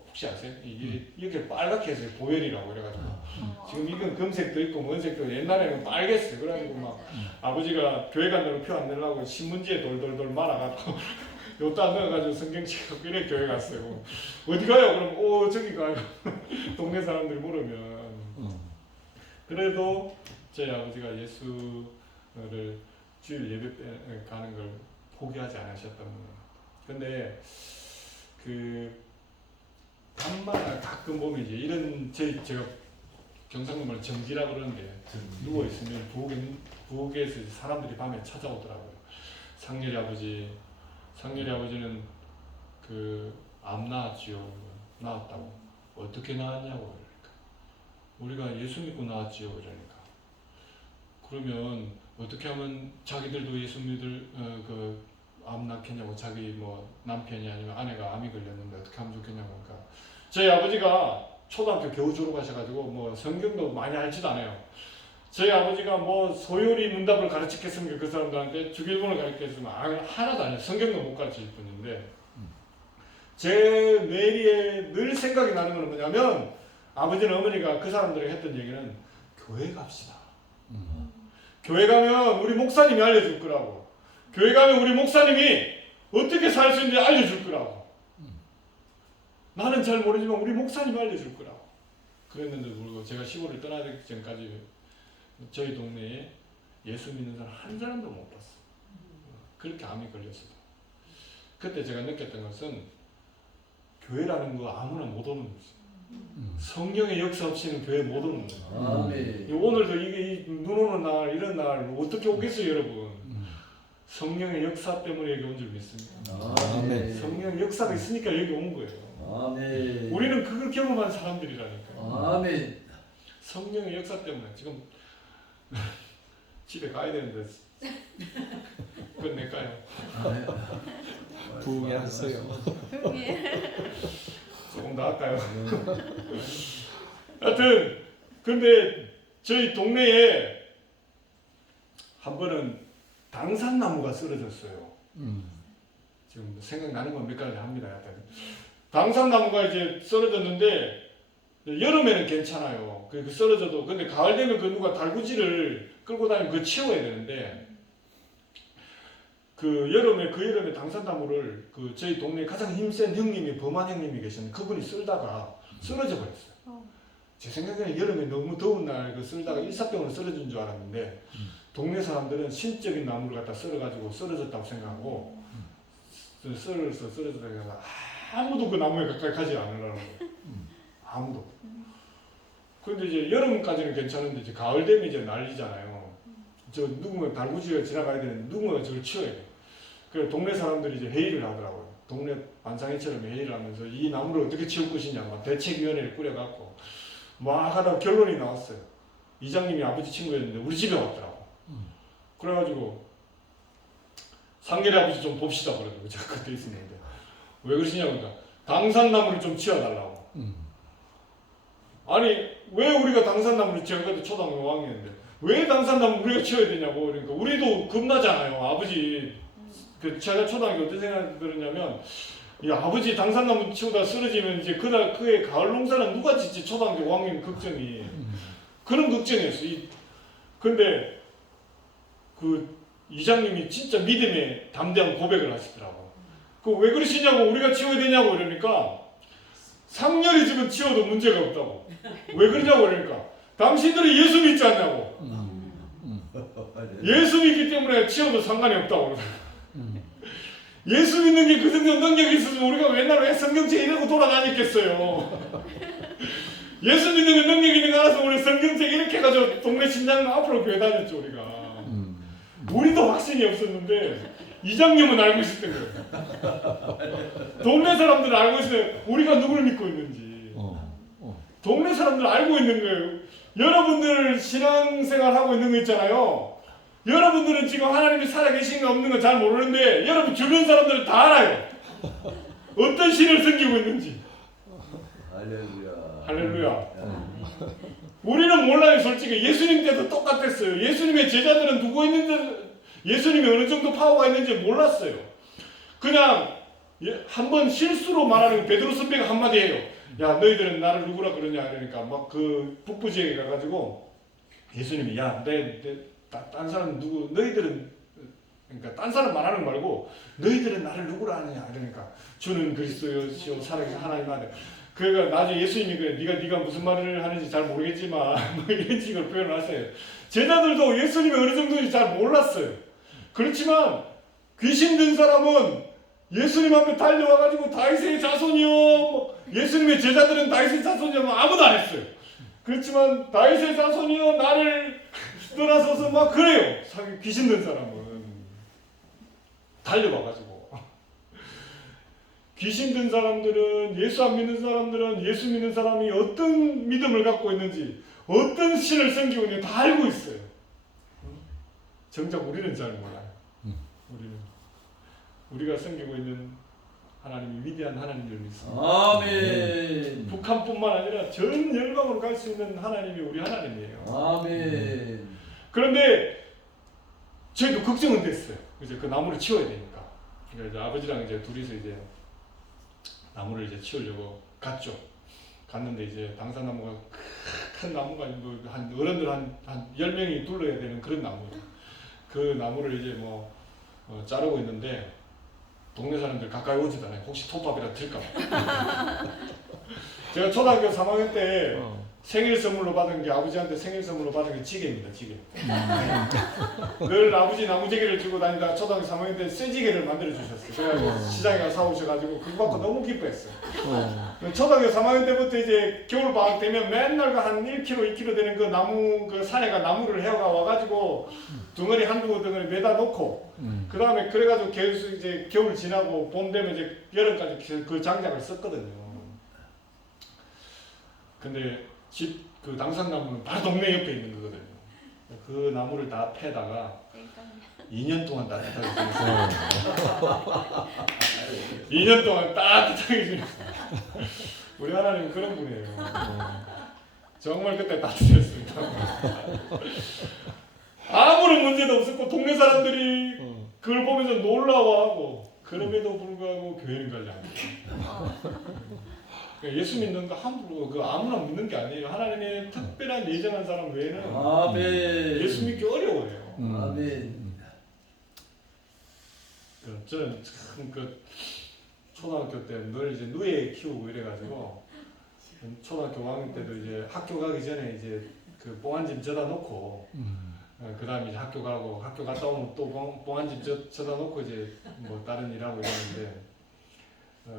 혹시 아세요? 이게 빨갛게 해서 보혈이라고 그래가지고 지금 이건 금색도 있고 원색도 옛날에는 빨갰어요. 그래가지고 막 아버지가 교회 간다고 표 안 내려고 신문지에 돌돌돌 말아갖고 요따 넣어가지고 성경책 갖고 이래 교회 갔어요. 어디 가요? 그럼 저기 가요. 동네 사람들이 물으면. 그래도 저희 아버지가 예수를 주일 예배 가는 걸 포기하지 않으셨던 거예요. 근데 간만에 가끔 보면 이제 이런 제가 경상도 말 정지라 그러는데 누워 있으면 부엌에서 사람들이 밤에 찾아오더라고요. 상렬이 아버지는 암 나왔지요. 나왔다고. 어떻게 나왔냐고 그러니까. 우리가 예수 믿고 나왔지요. 그러니까. 그러면 어떻게 하면 자기들도 예수 믿을 암 낳겠냐고 자기 뭐 남편이 아니면 아내가 암이 걸렸는데 어떻게 하면 좋겠냐고 그러니까 저희 아버지가 초등학교 겨우 졸업하셔가지고 뭐 성경도 많이 알지도 않아요. 저희 아버지가 뭐 소요리 문답을 가르치겠으면 그 사람들한테 주기도문을 가르치겠으면 하나도 안 해요. 성경도 못 가르칠 뿐인데 제 뇌리에 늘 생각이 나는 건 뭐냐면 아버지는 어머니가 그 사람들에게 했던 얘기는 교회 갑시다. 교회 가면 우리 목사님이 알려줄 거라고. 교회 가면 우리 목사님이 어떻게 살 수 있는지 알려줄 거라고. 나는 잘 모르지만 우리 목사님이 알려줄 거라고. 그랬는데도 불구하고 제가 시골을 떠나기 전까지 저희 동네에 예수 믿는 사람 한 사람도 못 봤어요. 그렇게 암이 걸렸어도. 그때 제가 느꼈던 것은 교회라는 거 아무나 못 오는 거지. 성령의 역사 없이는 교회 못 오는 거예요. 아멘. 오늘도 이게 눈 오는 날 이런 날 어떻게 오겠어요 여러분. 성령의 역사 때문에 여기 온 줄 믿습니다. 아멘. 성령의 역사가 있으니까 여기 온 거예요. 아멘. 우리는 그걸 경험한 사람들이라니까요. 아멘. 성령의 역사 때문에 지금 집에 가야 되는데 끝낼까요? 부흥했어요. 조금 더 할까요? 하여튼 근데 저희 동네에 한 번은 당산나무가 쓰러졌어요. 지금 생각나는 건 몇 가지 합니다. 하여튼 당산나무가 이제 쓰러졌는데 여름에는 괜찮아요. 그 쓰러져도. 근데 가을 되면 그 누가 달구지를 끌고 다니면 그거 치워야 되는데 그 여름에 당산나무를 그 저희 동네 가장 힘센 형님이 범한 형님이 계셨는데 그분이 쓸다가 쓰러져 버렸어요. 제 생각에는 여름에 너무 더운 날 그 쓸다가 일사병으로 쓰러진 줄 알았는데 동네 사람들은 신적인 나무를 갖다 썰어가지고 쓰러졌다고 생각하고 쓰러졌다고 아무도 그 나무에 가까이 가지 않으려고 아무도. 근데 이제 여름까지는 괜찮은데 이제 가을 되면 이제 난리잖아요. 저 누군가 달구지가 지나가야 되는데 누군가 저걸 치워야 돼. 그래서 동네 사람들이 이제 회의를 하더라고요. 동네 반상회처럼 회의를 하면서 이 나무를 어떻게 치울 것이냐 막 대책위원회를 꾸려갖고 막 하다가 결론이 나왔어요. 이장님이 아버지 친구였는데 우리 집에 왔더라고. 그래가지고 상렬이 아버지 좀 봅시다 그러더라고요. 제가 그때 있었는데 왜 그러시냐고 그러니까 당산나무를 좀 치워달라고. 아니 왜 우리가 당산나무를 치워야 돼? 초등학교 5학년인데 왜 당산나무 우리가 치워야 되냐고. 그러니까 우리도 겁나잖아요. 아버지 그 제가 초등학교 어떤 생각이 들었냐면 이 아버지 당산나무 치우다 쓰러지면 이제 그날 그의 가을 농사는 누가 짓지? 초등학교 5학년 걱정이 그런 걱정이었어. 근데 그 이장님이 진짜 믿음의 담대한 고백을 하시더라고. 그 왜 그러시냐고 우리가 치워야 되냐고 이러니까 상렬이 집은 치워도 문제가 없다고. 왜 그러냐고 그러니까 당신들이 예수 믿지 않냐고. 예수 믿기 때문에 치워도 상관이 없다고. 예수 믿는 게 그 정도 능력이 있었으면 우리가 맨날 왜 성경책 이러고 돌아다녔겠어요. 예수 믿는 게 능력이 있는 거 알아서 우리 성경책 이렇게 해가지고 동네 신장 앞으로 교회 다녔죠 우리가. 우리도 확신이 없었는데 이장님은 알고 있었던 거예요. 동네 사람들은 알고 있어요. 우리가 누굴 믿고 있는지. 동네 사람들 알고 있는 거예요. 여러분들 신앙생활 하고 있는 거 있잖아요. 여러분들은 지금 하나님이 살아계신가 없는 거 잘 모르는데 여러분 주변 사람들은 다 알아요. 어떤 신을 섬기고 있는지. 할렐루야. 할렐루야. 우리는 몰라요. 솔직히 예수님 때도 똑같았어요. 예수님의 제자들은 누구 있는지 예수님이 어느 정도 파워가 있는지 몰랐어요. 그냥 한번 실수로 말하는 베드로 선배가 한마디 해요. 야 너희들은 나를 누구라 그러냐 그러니까 막 그 북부 지역에 가가지고 예수님이 야 딴 사람 누구 너희들은 그러니까 딴 사람 말하는 거 말고 너희들은 나를 누구라 하느냐 그러니까 주는 그리스도시요 살아계신 하나님 아들. 그러니까 나중에 예수님이 그래 네가 무슨 말을 하는지 잘 모르겠지만 뭐 이런 식으로 표현을 하세요. 제자들도 예수님이 어느 정도인지 잘 몰랐어요. 그렇지만 귀신 든 사람은 예수님 앞에 달려와가지고 다윗의 자손이요 뭐 예수님의 제자들은 다윗의 자손이요 뭐 아무도 안 했어요. 그렇지만 다윗의 자손이요 나를 떠나서서 막 그래요. 귀신 든 사람은 달려와가지고 귀신 든 사람들은 예수 안 믿는 사람들은 예수 믿는 사람이 어떤 믿음을 갖고 있는지 어떤 신을 섬기고 있는지 다 알고 있어요. 정작 우리는 잘 몰라요. 우리가 섬기고 있는 하나님이 위대한 하나님을 믿습니다. 아멘. 북한뿐만 아니라 전 열방으로 갈 수 있는 하나님이 우리 하나님이에요. 아멘. 그런데 저희도 걱정은 됐어요. 이제 그 나무를 치워야 되니까. 그러니까 아버지랑 이제 둘이서 이제 나무를 이제 치우려고 갔죠. 갔는데 이제 당산나무가 큰 나무가 한 어른들 한 10명이 둘러야 되는 그런 나무예요. 그 나무를 이제 자르고 있는데 동네 사람들 가까이 오지도 않아요. 혹시 톱밥이라 들까 봐. 제가 초등학교 3학년 때 생일 선물로 받은 게 아버지한테 생일 선물로 받은 게 지게입니다. 지게. 늘 아버지 나무지게를 들고 다니다가 초등학교 3학년 때 쇠지게를 만들어 주셨어요. 그래가지고 시장에 가서 사오셔가지고 그거 받고 너무 기뻐했어요. 초등학교 3학년 때부터 이제 겨울 방학 되면 맨날 한 1km, 2km 되는 그 나무 그 산에가 나무를 헤어가 와가지고 덩어리 한두 덩어리 매다 놓고 그 다음에 그래가지고 계속 이제 겨울 지나고 봄 되면 이제 여름까지 그 장작을 썼거든요. 근데 집 그 당산나무는 바로 동네 옆에 있는 거거든요. 그 나무를 다 패다가 2년 동안 따뜻하게 지냈어요. 2년 동안 따뜻하게 지냈어요. 우리 하나님은 그런 분이에요. 정말 그때 따뜻했습니다. 아무런 문제도 없었고 동네 사람들이 그걸 보면서 놀라워하고 그럼에도 불구하고 교회는 가지 않고 예수 믿는 거 함부로 그 아무나 믿는 게 아니에요. 하나님의 특별한 예정한 사람 외에는 아멘. 예수 믿기 어려워요. 아멘. 저는 참 그 초등학교 때 늘 이제 누에 키우고 이래가지고 초등학교 5학년 때도 이제 학교 가기 전에 이제 그 뽕한짐 져다 놓고 그 다음에 이제 학교 가고 학교 갔다 오면 또 뽕한짐 져다 놓고 이제 뭐 다른 일하고 이러는데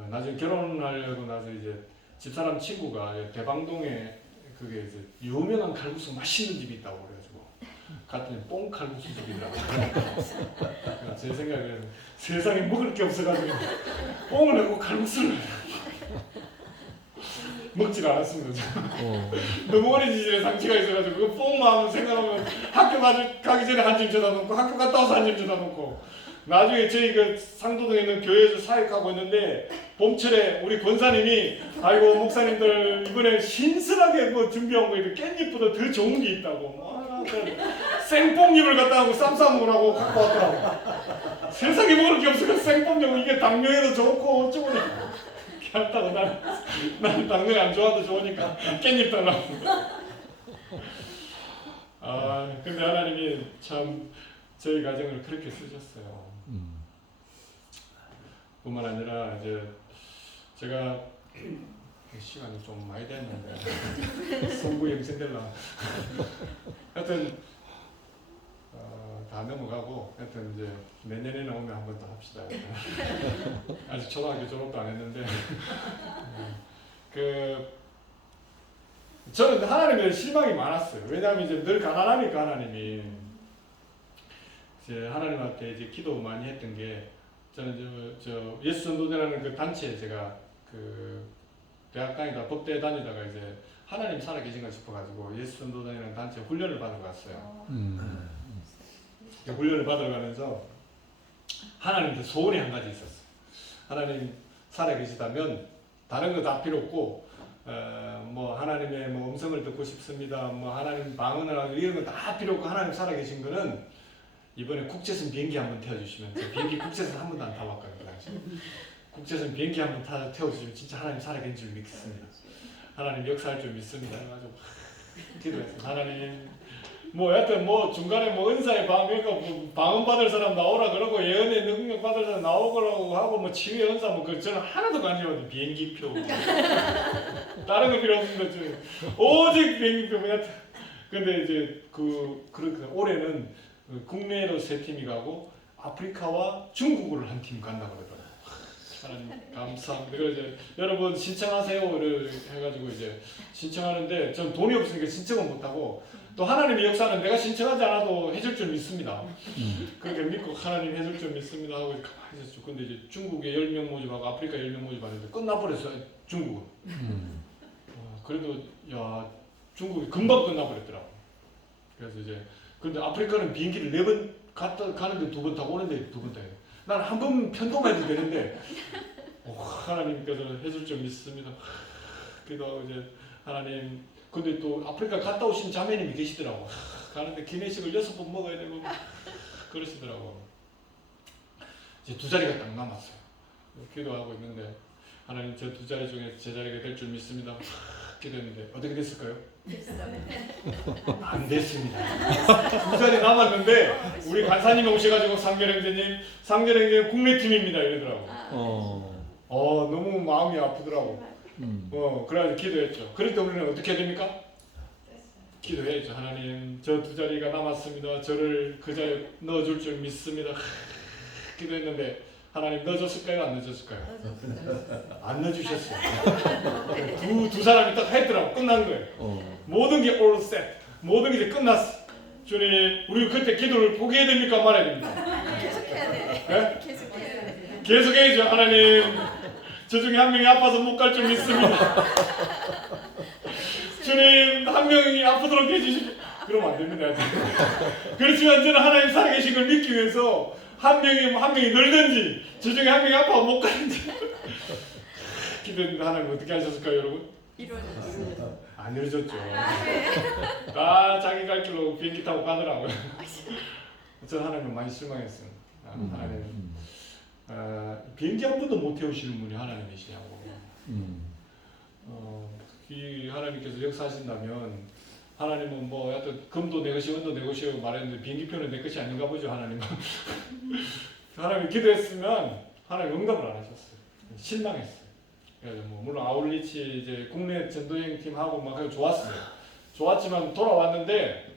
나중에 결혼하려고 나서 이제 집사람 친구가 대방동에 그게 이제 유명한 칼국수 맛있는 집이 있다고 그래가지고 갔더니 뽕 칼국수 집이더라고. 제 생각에 세상에 먹을 게 없어가지고 뽕을 내고 칼국수를 먹지를 않았습니다. 너무 오래 지질에 상처가 있어가지고 그 뽕만 생각하면 학교 가기 전에 한 집 져다 놓고 학교 갔다 와서 한 집 져다 놓고 나중에 저희 그 상도동에 있는 교회에서 사역하고 있는데 봄철에 우리 권사님이 아이고 목사님들 이번에 신선하게 뭐 준비한 거 이렇게 깻잎보다 더 좋은 게 있다고 생뽕잎을 갖다 하고 쌈 싸먹으라고 갖고 왔더라고. 세상에 먹을 게 없어서 생뽕잎 이게 당뇨에도 좋고 어쩌고 이렇게 한다고 나는 당뇨 안 좋아도 좋으니까 깻잎 달라고. 근데 하나님이 참 저희 가정을 그렇게 쓰셨어요. 뿐만 아니라 이제 제가 시간이 좀 많이 됐는데 성부 영생될라. 하여튼 다 넘어가고 하여튼 이제 내년에 오면 한 번 더 합시다. 아직 초등학교 졸업도 안 했는데 저는 하나님에 실망이 많았어요. 왜냐하면 이제 늘 가난하니까 하나님이 이제 하나님 앞에 이제 기도 많이 했던 게 저는 저 예수 전도대라는 그 단체에 제가 그 대학 다니다 법대 다니다가 이제 하나님 살아 계신가 싶어가지고 예수 전도단이라는 단체 훈련을 받으러 갔어요. 훈련을 받으러 가면서 하나님한테 소원이 한 가지 있었어요. 하나님 살아 계시다면 다른 거 다 필요 없고 뭐 하나님의 뭐 음성을 듣고 싶습니다. 뭐 하나님 방언을 하고 이런 거 다 필요 없고 하나님 살아 계신 거는 이번에 국제선 비행기 한번 태워주시면 비행기 국제선 한 번도 안 타봤거든요. 국제선 비행기 한번 태워주시면 진짜 하나님 살아 계신 줄 믿습니다. 하나님 역사할 줄 믿습니다. 해가지고 기도했어요. 하나님 뭐 여하튼 뭐 중간에 뭐 은사의 뭐 방언 받을 사람 나오라 그러고 예언의 능력 받을 사람 나오라고 하고 뭐 치유의 은사 뭐 그 저는 하나도 관심없어요. 비행기표 다른 거 필요 없는 거죠. 오직 비행기표만. 근데 이제 그렇게 올해는 국내로 3팀이 가고 아프리카와 중국을 한 팀 간다 그러더라고요. 하나님 감사합니다. 그래서 이제 여러분 신청하세요를 해가지고 이제 신청하는데 전 돈이 없으니까 신청은 못하고 또 하나님의 역사는 내가 신청하지 않아도 해줄 줄 믿습니다. 그렇게 믿고 하나님 해줄 줄 믿습니다 하고 가만히 있었죠. 근데 이제 중국에 10명 모집하고 아프리카 10명 모집하는데 끝나버렸어요. 중국은. 그래도 야 중국이 금방 끝나버렸더라고. 그래서 이제 근데 아프리카는 비행기를 4번 가는데 2번 타고 오는데 2번 타요. 난 한 번 편도만 해도 되는데 하나님께서 해줄 줄 믿습니다. 그래도 이제 하나님 근데 또 아프리카 갔다 오신 자매님이 계시더라고. 가는데 기내식을 6번 먹어야 되고 그러시더라고. 이제 2자리가 딱 남았어요. 기도하고 있는데 하나님 저 2자리 중에 제 자리가 될 줄 믿습니다. 기도했는데 어떻게 됐을까요? 안 됐습니다. 2자리 남았는데 우리 간사님이 오셔가지고 상결행제님 국내팀입니다 이러더라고. 너무 마음이 아프더라고. 그래가지고 기도했죠. 그럴 때 우리는 어떻게 해야 됩니까? 기도해야죠. 하나님 저 2자리가 남았습니다. 저를 그 자리에 넣어줄 줄 믿습니다. 기도했는데 하나님 넣어줬을까요? 안 넣어줬을까요? 안 넣어주셨어요. 두 사람이 딱 했더라고. 끝난 거예요. 모든 게 all set. 모든 게 이제 끝났어. 주님, 우리 그때 기도를 포기해야 됩니까? 말아야 됩니까? 계속해야 돼. 네? 계속해야 돼. 계속해야죠. 하나님, 저 중에 한 명이 아파서 못 갈 줄 믿습니다. 주님, 한 명이 아프도록 해주십시오. 그러면 안 됩니다. 그렇지만 저는 하나님 살아계신 걸 믿기 위해서 한 명이 늘든지 저 중에 한 명이 아파서 못 가는지 기도했는데 하나님 어떻게 하셨을까요, 여러분? 이루어졌어요. 안 이루어졌죠. 다 자기 갈 길로 비행기 타고 가더라고요. 저는 하나님 많이 실망했어요. 하나님 비행기 한 번도 못 태우시는 분이 하나님이시냐고. 이 하나님께서 역사하신다면 하나님은 뭐 하여튼 금도 내 것이 은도 내 것이라고 말했는데 비행기표는 내 것이 아닌가 보죠. 하나님은. 하나님 기도했으면 하나님 응답을 안 하셨어요. 실망했어요. 그래서 뭐 물론 아울리치 이제 국내 전도여행 팀하고 막 해서 좋았어요. 좋았지만 돌아왔는데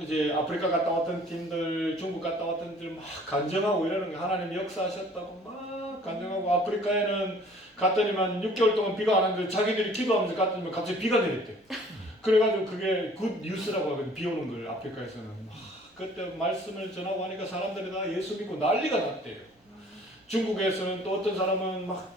이제 아프리카 갔다 왔던 팀들, 중국 갔다 왔던 팀들 막 간증하고 이러는 거 하나님 역사하셨다고 막 간증하고 아프리카에는 갔더니만 6개월 동안 비가 안 왔는데 자기들이 기도하면서 갔더니만 갑자기 비가 내렸대. 그래가지고 그게 굿 뉴스라고 하거든. 비 오는 걸 아프리카에서는 그때 말씀을 전하고 하니까 사람들이 다 예수 믿고 난리가 났대요. 중국에서는 또 어떤 사람은 막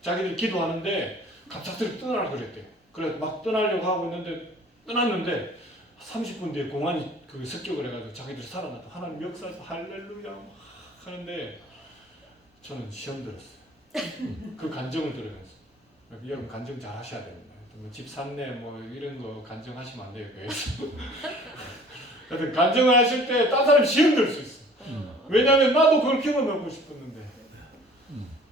자기들 기도하는데 갑작스레 떠나라 그랬대요. 그래서 막 떠나려고 하고 있는데 떠났는데 30분 뒤에 공안이 그 습격을 해가지고 자기들이 살아났다. 하나님 역사에서 할렐루야 막 하는데 저는 시험 들었어요. 그 간증을 들으면서 여러분 간증 잘 하셔야 됩니다. 뭐 집 샀네 뭐 이런 거 간증하시면 안 돼요. 그래서 하여튼 간증을 하실 때 딴 사람 시험 들 수 있어. 왜냐하면 나도 그걸 경험하고 싶었는데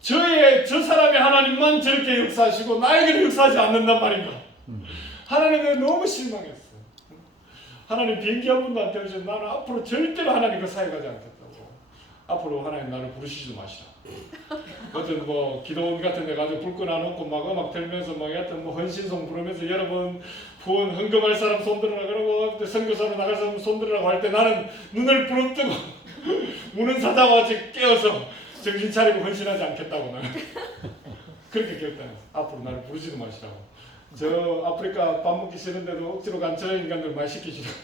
저 사람의 하나님만 저렇게 역사하시고 나에게는 역사하지 않는단 말인가. 하나님은 너무 실망했어. 하나님 비행기 한 번도 안 태우셔서 나는 앞으로 절대로 하나님과 사역하지 않겠다고. 앞으로 하나님 나를 부르시지도 마시라. 어떤 뭐 기도원 같은 데 가서 불 꺼놔놓고 막 음악 들면서 막 하여튼 뭐 헌신송 부르면서 여러분 후원 헌금할 사람 손들으라 그러고 선교사로 나갈 사람 손들으라고 할 때 나는 눈을 부릅뜨고 우는 사자같이 깨어서 정신 차리고 헌신하지 않겠다고 나는 그렇게 결단했어. 앞으로 나를 부르지도 마시라고. 저 아프리카 밥 먹기 싫은데도 억지로 간 저 인간들 말 시키시라고.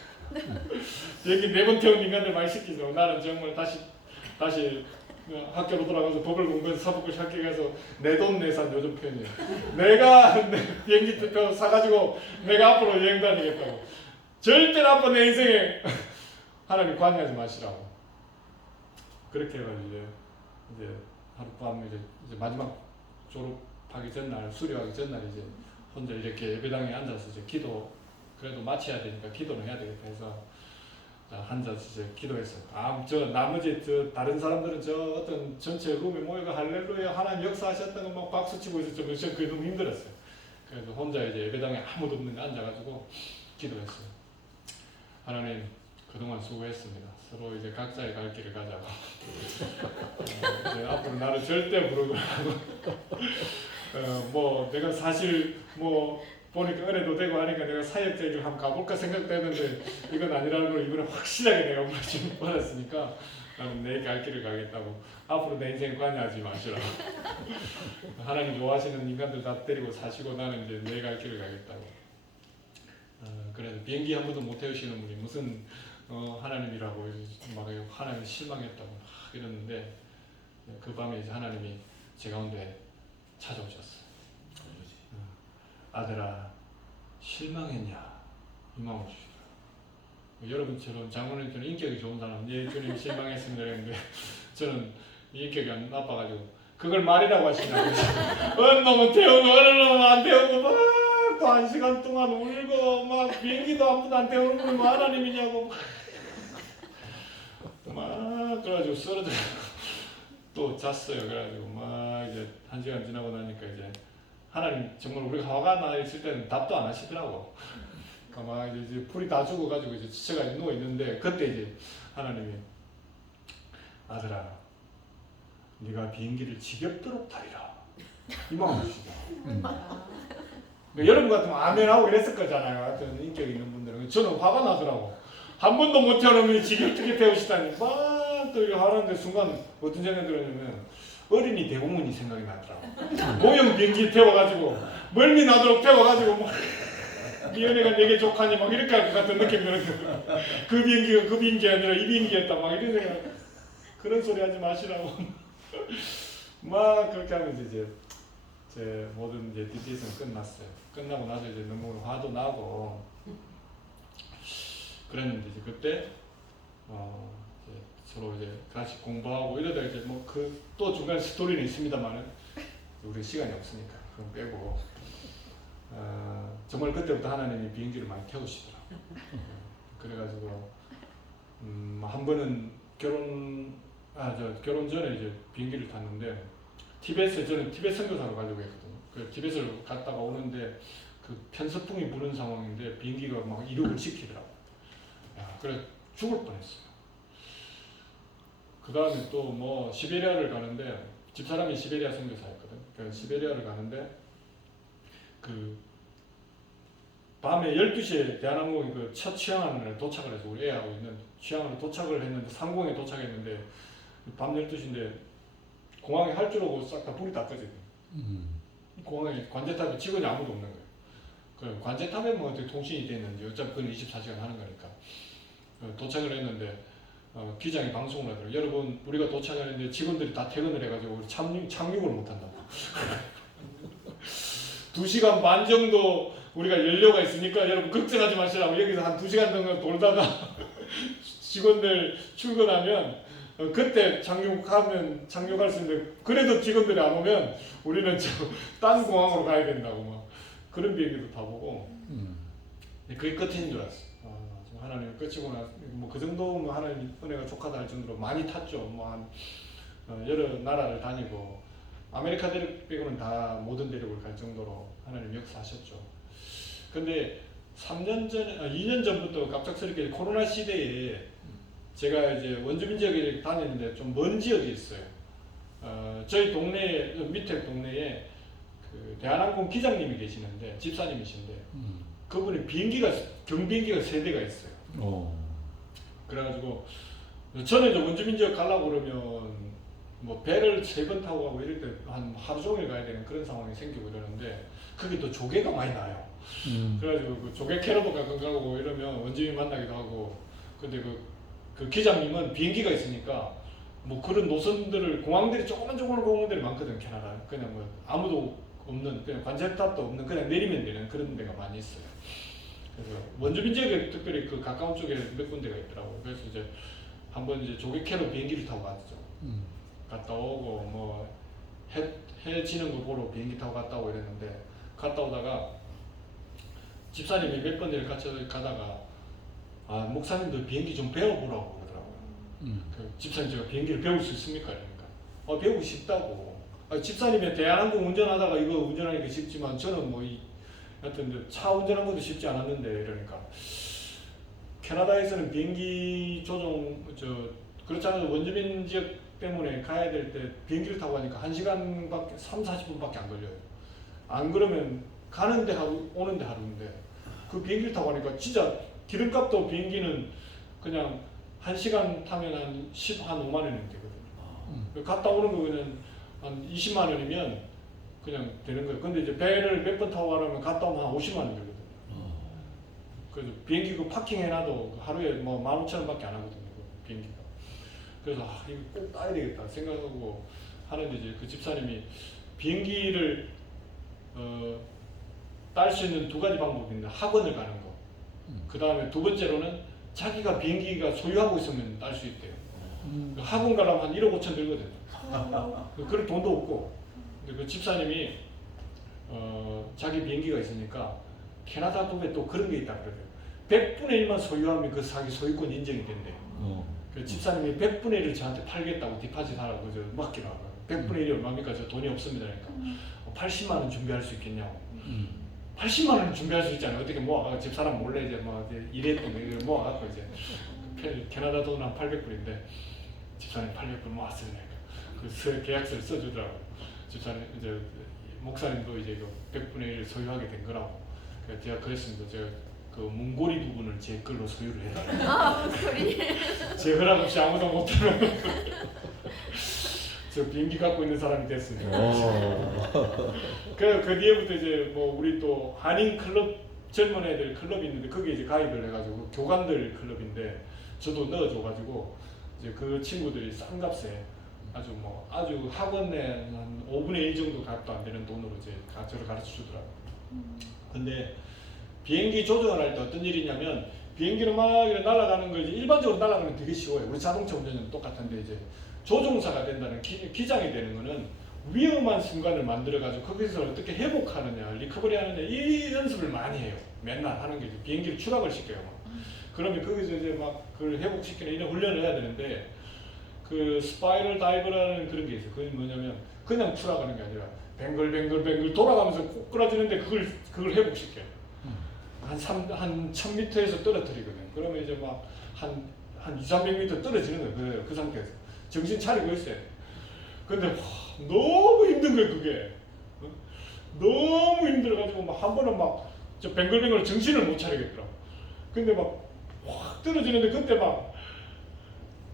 여기 4번 태운 인간들 말 시키시라고. 나는 정말 다시 학교로 돌아가서 법을 공부해서 사법고시 합격해서 내 돈 내산 요즘 편이에요. 내가 비행기 표 사가지고 내가 앞으로 여행 다니겠다고. 절대로 앞으로 내 인생에 하나님 관여하지 마시라고. 그렇게 해가지고 이제 하룻밤 이제 마지막 졸업하기 전날 수료하기 전날 이제 혼자 이렇게 예배당에 앉아서 이제 기도 그래도 마쳐야 되니까 기도는 해야 되겠다 해서 앉아서 이제 기도했어요. 나머지 다른 사람들은 저 어떤 전체 룸에 모여가 할렐루야 하나님 역사하셨다고 막 박수 치고 있었죠. 저는 그게 너무 힘들었어요. 그래서 혼자 이제 예배당에 아무도 없는 데 앉아가지고 기도했어요. 하나님 그동안 수고했습니다. 서로 이제 각자의 갈 길을 가자고. 이제 앞으로 나를 절대 부르고 뭐 내가 사실 뭐 보니까 은혜도 되고 하니까 내가 사역자 얘기를 한번 가볼까 생각도 했는데 이건 아니라는 걸 이번에 확실하게 내가 받았으니까 나는 내 갈 길을 가겠다고. 앞으로 내 인생 관여하지 마시라고. 하나님 좋아하시는 인간들 다 데리고 사시고 나는 이제 내 갈 길을 가겠다고. 그래서 비행기 한 번도 못 태우시는 분이 무슨 하나님이라고 막 하나님 실망했다고 이러는데 그 밤에 이제 하나님이 제 가운데 찾아오셨어요. 아들아 실망했냐 이 마음을 주시더라고요. 여러분처럼 장모님처럼 인격이 좋은 사람 예 주님 실망했습니다 했는데 저는 인격이 안 나빠가지고 그걸 말이라고 하시냐고. 어느 놈은 태우고 어느 놈은 안 태우고 막 또 1시간 동안 울고 막 비행기도 한 번도 안 태우는 분이 뭐 하나님이냐고 막 그래가지고 쓰러져 또 잤어요. 그래가지고 막 이제 1시간 지나고 나니까 이제 하나님 정말 우리가 화가 나 있을 때는 답도 안 하시더라고. 그러니까 막 이제 풀이 다 죽어가지고 이제 지쳐가 누워 있는데 그때 이제 하나님이 아들아, 네가 비행기를 지겹도록 타리라 이 마음을 주시더라고. 여러분 같으면 아멘하고 이랬을 거잖아요. 하여튼 인격 있는 분들은 저는 화가 나더라고. 한 번도 못 태우는 지겹게 태우시다니 막또 이렇게 하는데 순간 어떤 생각이 들었냐면 어린이 대공원이 생각이 나더라고. 모형 비행기 태워가지고 멀미 나도록 태워가지고 막 미연애가 내게 족하니 막 이렇게 할 것 같은 느낌이 드는 거야. 그 비행기가 그 비행기 아니라 이 비행기였다 막 이런 생각. 그런 소리 하지 마시라고. 막 그렇게 하면서 이제 제 모든 이제 DTS는 끝났어요. 끝나고 나서 이제 너무 화도 나고 그랬는데 이제 그때 이제 서로 이제 같이 공부하고 이러다 이제 뭐 그 또 중간 스토리는 있습니다만은 우리 시간이 없으니까 그럼 빼고 정말 그때부터 하나님이 비행기를 많이 태우시더라고요. 그래가지고 한 번은 결혼 전에 이제 비행기를 탔는데 저는 티베트 선교사로 가려고 했거든요. 그 티베트를 갔다가 오는데 그 편서풍이 부는 상황인데 비행기가 막 이륙을 시키더라고요. 그래 죽을 뻔했어요. 그 다음에 또 뭐 시베리아를 가는데 집사람이 시베리아 선교사였거든. 그 시베리아를 가는데 그 밤에 12시에 대한항공이 그 첫 취항하는 도착을 해서 우리 애하고 있는 취항을 도착을 했는데 상공에 도착했는데 밤 12시인데 공항에 할줄알고 싹 다 불이 다 꺼지고 공항에 관제탑에 직원이 아무도 없는 거예요. 그 관제탑에 뭐 어떻게 통신이 돼 있는지 어차피 그건 24시간 하는 거니까 도착을 했는데 기장이 방송을 하더라고요. 여러분 우리가 도착했는데 직원들이 다 퇴근을 해가지고 우리 착륙을 못한다고. 2시간 반 정도 우리가 연료가 있으니까 여러분 걱정하지 마시라고 여기서 한 2시간 정도 돌다가 직원들 출근하면 그때 착륙할 수 있는데 그래도 직원들이 안 오면 우리는 딴 공항으로 가야 된다고 막 그런 비행기도 타보고 그게 끝인 줄 알았어. 하나님 끝이고 나서 뭐그 정도 뭐 하나님 은혜가 족하다 할 정도로 많이 탔죠. 뭐 한 여러 나라를 다니고 아메리카 대륙 빼고는 다 모든 대륙을 갈 정도로 하나님 역사하셨죠. 근데 2년 전부터 갑작스럽게 코로나 시대에 제가 이제 원주민 지역에 다니는데 좀 먼 지역에 있어요. 저희 동네 밑에 동네에 그 대한항공 기장님이 계시는데 집사님이신데 그분이 경비행기가 3대가 있어요. 그래가지고 저는 이제 원주민 지역 가려고 그러면 뭐 배를 3번 타고 가고 이럴 때 한 하루 종일 가야 되는 그런 상황이 생기고 이러는데 그게 또 조개가 많이 나요. 그래가지고 그 조개 캐러도 가끔 가고 이러면 원주민 만나기도 하고 근데 그 기장님은 비행기가 있으니까 뭐 그런 노선들을 공항들이 조그만 공항들이 많거든. 캐나다 그냥 뭐 아무도 없는 그냥 관제탑도 없는 그냥 내리면 되는 그런 데가 많이 있어요. 그래서 원주민 지역에 특별히 그 가까운 쪽에 몇 군데가 있더라고요. 그래서 이제 한번 이제 조개 캐러 비행기를 타고 갔죠. 갔다 오고 뭐 해 지는 거 보러 비행기 타고 갔다 오고 이랬는데 갔다 오다가 집사님이 몇 번을 같이 가다가 목사님들 비행기 좀 배워보라고 그러더라고요. 그 집사님 제가 비행기를 배울 수 있습니까? 그러니까 배우고 싶다고. 집사님이 대한항공 운전하다가 이거 운전하니까 쉽지만 저는 뭐 하여튼 차 운전한 것도 쉽지 않았는데 이러니까 캐나다에서는 비행기 조종 그렇잖아요. 원주민 지역 때문에 가야 될 때 비행기를 타고 가니까 1시간밖에 30-40분밖에 안 걸려요. 안 그러면 가는데 하루 오는데 하루인데 그 비행기를 타고 가니까 진짜 기름값도 비행기는 그냥 1시간 타면 한 5만 원이면 되거든요. 갔다 오는 거 그냥 한 20만 원이면 그냥 되는 거예요. 근데 이제 배를 몇 번 타고 가려면 갔다 오면 한 50만 원 들거든요. 그래서 비행기 그 파킹 해놔도 하루에 뭐 15,000원밖에 안 하거든요. 그 비행기가. 그래서 이거 꼭 따야 되겠다 생각하고 하는데 이제 그 집사님이 비행기를 딸 수 있는 2가지 방법이 있는데 학원을 가는 거. 그 다음에 2번째로는 자기가 비행기가 소유하고 있으면 딸 수 있대요. 학원 가려면 한 1억 5천 들거든요. 그럴 돈도 없고. 근데 그 집사님이 자기 비행기가 있으니까 캐나다 법에 또 그런 게 있다 그러대요. 100분의 1만 소유하면 그 자기 소유권 인정이 된대요. 그 집사님이 100분의 1을 저한테 팔겠다고 디파짓 하라고 맡기라고. 100분의 1이 얼마입니까? 저 돈이 없습니다. 그러니까 80만 원 준비할 수 있겠냐고. 80만 원 준비할 수 있잖아요. 어떻게 모아가 집사람 몰래 이제 뭐 일했던 거 이걸 모아갖고 이제 캐나다 돈 한 800불인데 집사님 800불 모았어요. 그 계약서를 써주더라고. 집사님 이제 목사님도 이제 100분의 1을 소유하게 된 거라고. 그래서 제가 그랬습니다. 제가 그 문고리 부분을 제 걸로 소유를 해달라고. 문고리. 제 허락 없이 아무도 못 들어. 저 비행기 갖고 있는 사람이 됐습니다. 그 뒤에부터 이제 뭐 우리 또 한인 클럽 젊은 애들 클럽이 있는데 거기에 이제 가입을 해가지고 교관들 클럽인데 저도 넣어줘가지고 이제 그 친구들이 싼 값에 아주 학원에 한 5분의 1 정도 값도 안 되는 돈으로 이제 저를 가르쳐 주더라고요. 근데 비행기 조정을 할 때 어떤 일이냐면 비행기는 막 이렇게 날아가는 거 이제 일반적으로 날아가는 게 되게 쉬워요. 우리 자동차 운전은 똑같은데 이제 조종사가 된다는 기장이 되는 거는 위험한 순간을 만들어 가지고 거기서 어떻게 회복하느냐, 리커버리 하느냐 이 연습을 많이 해요. 맨날 하는 게 이제 비행기를 추락을 시켜요. 막. 그러면 거기서 이제 막 그걸 회복시키는 이런 훈련을 해야 되는데 그 스파이럴 다이브라는 그런 게 있어요. 그게 뭐냐면 그냥 추락하는 게 아니라 뱅글뱅글 돌아가면서 꼬꾸라지는데 그걸 회복시켜요. 한 1000m에서 떨어뜨리거든요. 그러면 이제 막 한 200~300m 떨어지는 거예요. 그 상태에서 정신 차리고 있어요. 근데 너무 힘든 거예요. 그게 너무 힘들어가지고 막 한 번은 막 저 뱅글뱅글 정신을 못 차리겠더라고. 근데 막 확 떨어지는데 그때 막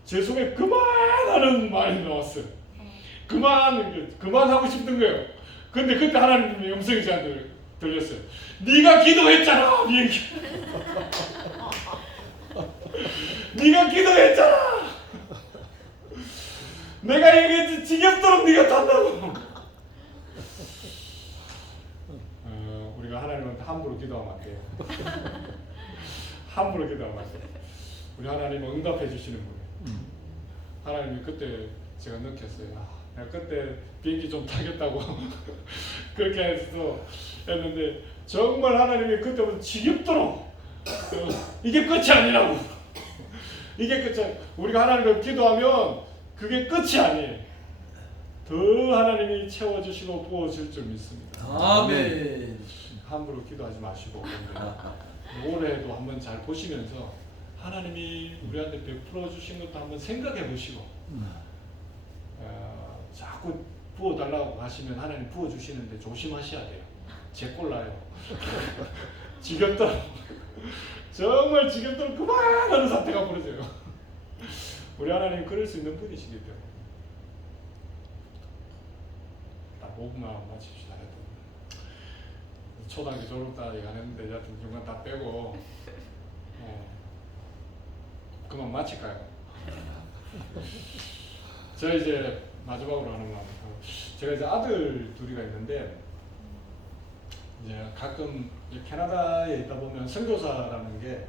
제 속에 그만하는 말이 나왔어요. 그만하고 싶은 거예요. 근데 그때 하나님의 음성이 저한테 들렸어요. 네가 기도했잖아, 비행기. 네가 기도했잖아. 내가 얘기했지 지겹도록 네가 탄다고. 우리가 하나님한테 함부로 기도하면 안 돼요. 함부로 기도하면 안 돼요. 우리 하나님은 응답해 주시는 분이에요. 하나님이 그때 제가 느꼈어요. 내가 그때 비행기 좀 타겠다고 그렇게 해서 했는데 정말 하나님이 그때부터 지겹도록 이게 끝이 아니라고. 이게 끝이 우리가 하나님을 기도하면 그게 끝이 아니에요. 더 하나님이 채워주시고 부어줄 줄 믿습니다. 아멘. 함부로 기도하지 마시고 올해도 한번 잘 보시면서 하나님이 우리한테 베풀어 주신 것도 한번 생각해 보시고 자꾸 부어달라고 하시면 하나님 부어주시는데 조심하셔야 돼요. 제 꼴 나요. 지겹다. 정말 지겹도록 그만하는 사태가 벌어져요. 우리 하나님 그럴 수 있는 분이시기 때문에 딱 5분만 마칩시다. 초등학교 졸업다니까 했는데 여하튼 중간 다 빼고 그만 마칠까요? 제가 이제 마지막으로 하는 말, 제가 이제 아들 둘이가 있는데 이제 가끔 캐나다에 있다 보면 선교사라는 게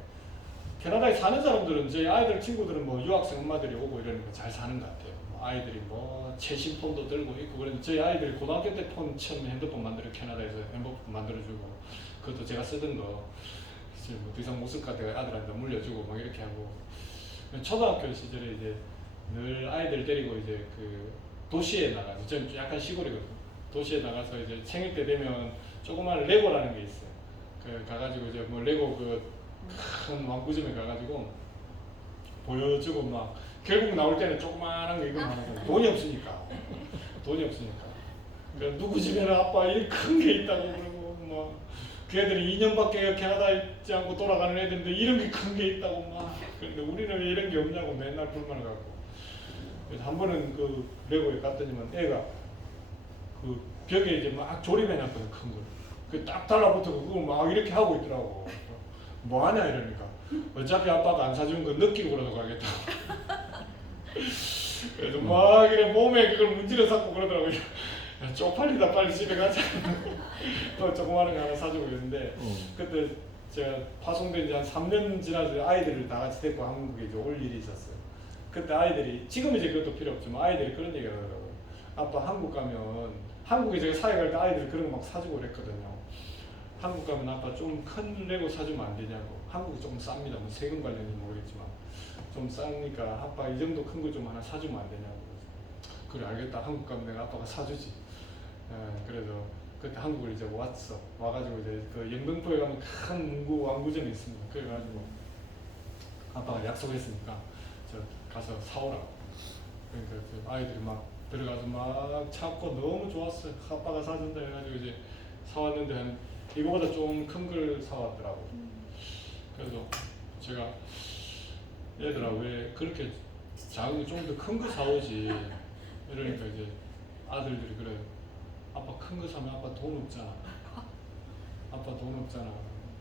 캐나다에 사는 사람들은 저희 아이들 친구들은 뭐 유학생 엄마들이 오고 이러니까 잘 사는 것 같아요. 아이들이 뭐 최신 폰도 들고 있고 그런데 저희 아이들이 고등학교 때 폰 처음 핸드폰 만들어 캐나다에서 핸드폰 만들어주고 그것도 제가 쓰던 거 이제 뭐 더 이상 못 쓸 것 같아요. 아들한테 물려주고 막 이렇게 하고 초등학교 시절에 이제 늘 아이들 데리고 이제 그 도시에 나가서 전 약간 시골이거든요. 도시에 나가서 이제 생일 때 되면 조그만 레고라는 게 있어요. 그 가가지고 이제 뭐 레고 그 큰 왕구점에 가가지고 보여주고 막 결국 나올 때는 조그만한 거 이거 하는 거 돈이 없으니까 그러니까 누구 집에는 아빠 이 큰 게 있다고 그러고 뭐 걔들이 2년밖에 캐나다 있지 않고 돌아가는 애들인데 이런 게 큰 게 있다고 막 그런데 우리는 왜 이런 게 없냐고 맨날 불만을 갖고 그래서 한 번은 그 레고에 갔더니만 애가 그 벽에 이제 막 조립해놨거든. 큰 걸 그 딱 달라붙어서 그걸 막 이렇게 하고 있더라고. 뭐 하냐 이러니까 어차피 아빠가 안 사준 거 느끼고 그러고 가겠다. 그래서 막 이래 몸에 그걸 문지러 쌓고 그러더라고요. 쪽팔리다 빨리 집에 가자. 또 조그마한 거 하나 사주고 그랬는데 그때 제가 파송된 지 한 3년 지나서 아이들을 다 같이 데리고 한국에 이제 올 일이 있었어요. 그때 아이들이 지금 이제 그것도 필요 없지만 아이들이 그런 얘기를 하더라고요. 아빠 한국 가면 한국에 제가 사회 갈 때 아이들이 그런 거 막 사주고 그랬거든요. 한국 가면 아빠 좀 큰 레고 사주면 안 되냐고. 한국이 조금 쌉니다. 뭐 세금 관련인지 모르겠지만 좀 싸니까 아빠 이 정도 큰 거 좀 하나 사주면 안 되냐고. 그래 알겠다. 한국 가면 내가 아빠가 사주지. 그래서 그때 한국을 이제 왔어. 와가지고 이제 그 영등포에 가면 큰 문구 왕구점이 있습니다. 그래가지고 아빠가 약속했으니까 저 가서 사오라고. 그러니까 아이들이 막 들어가서 막 찾고 너무 좋았어요. 아빠가 사준다 해가지고 이제 사왔는데 한 이거보다 좀 큰 걸 사왔더라고. 그래서 제가 얘들아 왜 그렇게 작은 거 좀 더 큰 거 사오지. 이러니까 이제 아들들이 그래. 아빠 큰 거 사면 아빠 돈 없잖아. 아빠 돈 없잖아.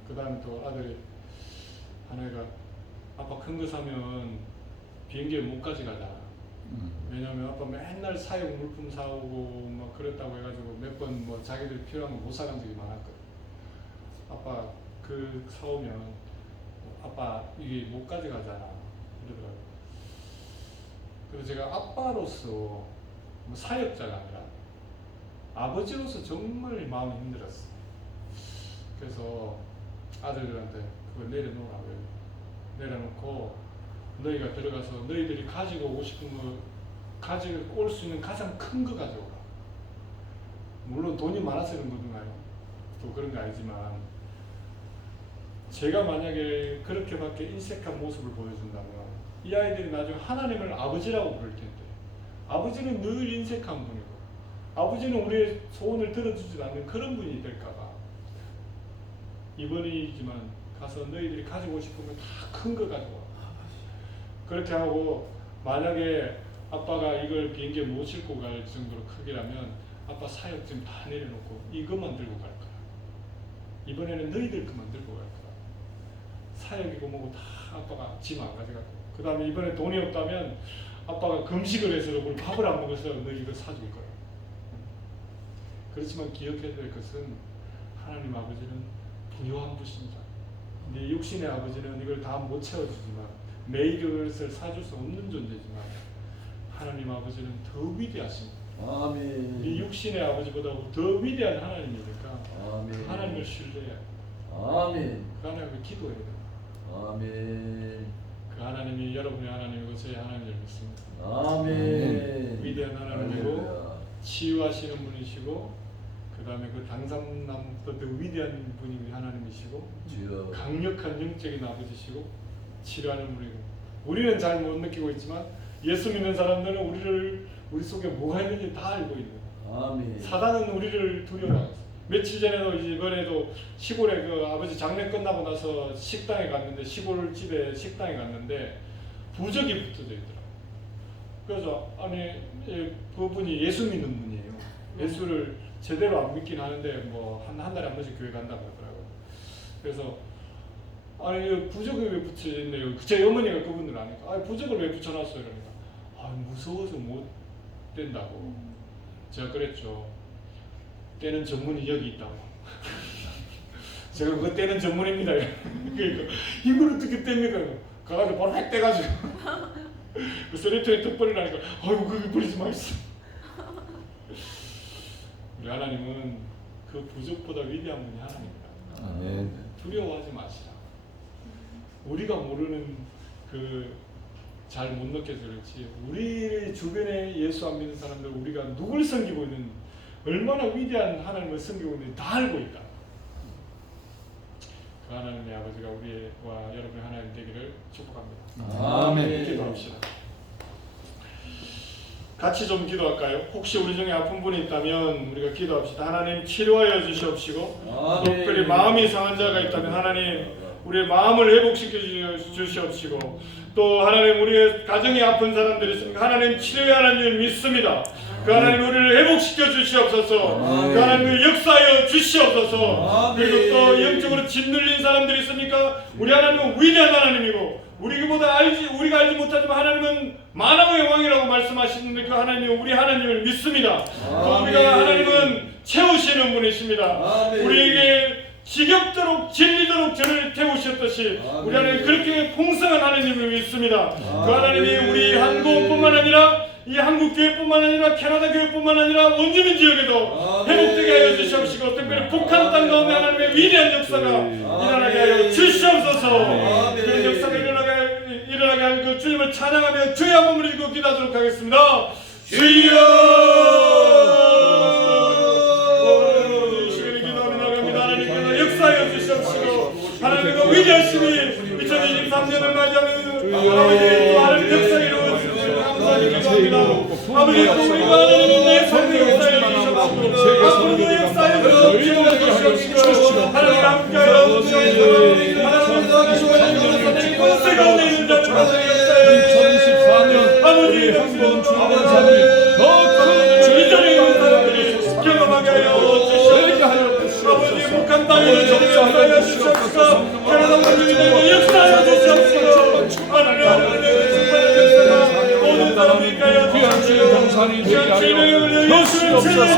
그 다음에 또 아들이 하나가 아빠 큰 거 사면 비행기에 못 가져가잖아. 왜냐면 아빠 맨날 사용 물품 사오고 막 그랬다고 해가지고 몇 번 뭐 자기들 필요한 거 못 사간 적이 많았거든. 아빠 그 사오면 아빠 이게 못 가져가잖아 이러더라고요. 그래서 제가 아빠로서 뭐 사역자가 아니라 아버지로서 정말 마음이 힘들었어요. 그래서 아들들한테 그걸 내려놓으라고요. 내려놓고 너희가 들어가서 너희들이 가지고 오고 싶은 거 가지고 올 수 있는 가장 큰 거 가져오라. 물론 돈이 많아서 그런 거든가요? 또 그런 거 아니지만 제가 만약에 그렇게밖에 인색한 모습을 보여준다면 이 아이들이 나중에 하나님을 아버지라고 부를 텐데 아버지는 늘 인색한 분이고 아버지는 우리의 소원을 들어주지 않는 그런 분이 될까봐 이번이지만 가서 너희들이 가지고 싶은 거 다 큰 거 가져와. 그렇게 하고 만약에 아빠가 이걸 비행기에 못 싣고 갈 정도로 크기라면 아빠 사역 좀 다 내려놓고 이것만 들고 갈 거야. 이번에는 너희들 것만 들고 갈 거야. 사역이고 뭐고 다 아빠가 짐 안 가져가고 그 다음에 이번에 돈이 없다면 아빠가 금식을 해서 우리 밥을 안 먹어서 너희 이거 사줄 거야. 그렇지만 기억해야 될 것은 하나님 아버지는 부요한 분이십니다. 네 육신의 아버지는 이걸 다 못 채워주지만 매일 이것을 사줄 수 없는 존재지만 하나님 아버지는 더 위대하십니다. 아멘. 네 육신의 아버지보다 더 위대한 하나님이니까 아멘. 하나님을 신뢰해야 돼. 아멘. 그 하나님을 기도해야 돼. 아멘. 그 하나님이 여러분의 하나님이고 제 하나님을 믿습니다. 아멘. 위대한 하나님이고 할렐루야. 치유하시는 분이시고 그 다음에 그 당삼남보다 더 위대한 분이 우리 하나님이시고 주여. 강력한 영적인 아버지시고 치료하는 분이고 우리는 잘 못 느끼고 있지만 예수 믿는 사람들은 우리 속에 뭐가 있는지 다 알고 있는 거예요. 아멘. 사단은 우리를 두려워하고 며칠 전에도 이번에도 시골에 그 아버지 장례 끝나고 나서 식당에 갔는데 시골집에 식당에 갔는데 부적이 붙어져 있더라고요. 그래서 아니 그분이 예수 믿는 분이에요. 예수를 제대로 안 믿긴 하는데 뭐 한 달에 한 번씩 교회 간다고 하더라고요. 그래서 아니 부적이 왜 붙여져 있네요. 제 어머니가 그분들 아니까 아 부적을 왜 붙여놨어요? 그러니까 아 무서워서 못 뗀다고. 제가 그랬죠. 떼는 전문이 여기 있다고. 제가 그거 떼는 전문입니다. 그러니까 이걸 어떻게 뗍니까? 가가지고 바로 획 떼가지고 그 쓰레기통에 턱 버리라니까 아이고 그거 버리지 마있어. 우리 하나님은 그 부족보다 위대한 분이 하나님입니다. 아멘. 두려워하지 마시라. 우리가 모르는 그 잘 못 느껴서 그렇지 우리 주변에 예수 안 믿는 사람들 우리가 누굴 섬기고 있는 얼마나 위대한 하나님을 섬기고 있는지 다 알고 있다. 그 하나님의 아버지가 우리와 여러분의 하나님 되기를 축복합니다. 아멘. 기도합시다. 같이 좀 기도할까요? 혹시 우리 중에 아픈 분이 있다면 우리가 기도합시다. 하나님 치료하여 주시옵시고 특별히 마음이 상한 자가 있다면 하나님 우리의 마음을 회복시켜 주시옵시고 또 하나님 우리의 가정이 아픈 사람들이 있습니다. 하나님 치료의 하나님을 믿습니다. 그 하나님 우리를 회복시켜 주시옵소서. 그 하나님을 역사하여 주시옵소서. 그리고 또 영적으로 짓눌린 사람들이 있습니까? 우리 하나님은 위대한 하나님이고 우리가 알지 못하지만 하나님은 만왕의 왕이라고 말씀하시는데 그 하나님은 우리 하나님을 믿습니다. 또 우리가 하나님은 채우시는 분이십니다. 우리에게 지겹도록 진리도록 저를 태우셨듯이 우리 하나님 그렇게 풍성한 하나님을 믿습니다. 그 하나님이 우리 한국뿐만 아니라 이 한국 교회뿐만 아니라 캐나다 교회뿐만 아니라 원주민 지역에도 회복되게 하여 주시옵시고 특별히 북한 땅 가운데 하나님의 위대한 역사가 일어나게 하여 주시옵소서. 그런 역사가 일어나게 할 그 주님을 찬양하며 주의 한 몸을 이고 기도하도록 하겠습니다. 주여 주님이 기도하며 나갑니다. 하나님께서 역사하여 주시옵시고 하나님의 위대하심이 2023년을 맞이하는 아버지 또 하나님 역사에 이루어지시옵시고 감사하게 기도합니다. 아버지 또 우리가 하나님의 내 삶의 역사에 주시옵시고 앞으로도 역사에 주시옵시고 하나님 함께하여 주시옵시고 하나님 권세 가운데 있는 자들 아버지 한번 주님의 더큰 주의자의 사람들이 경험하게 하여 주시옵시고 아버지 북한 땅에 역사하여 주시옵시고 캐나다 원주민에게 역사하여 주시옵시고 하나님 모든 사람들이 가여 주시옵시고 주님의 은혜를 주시옵소서.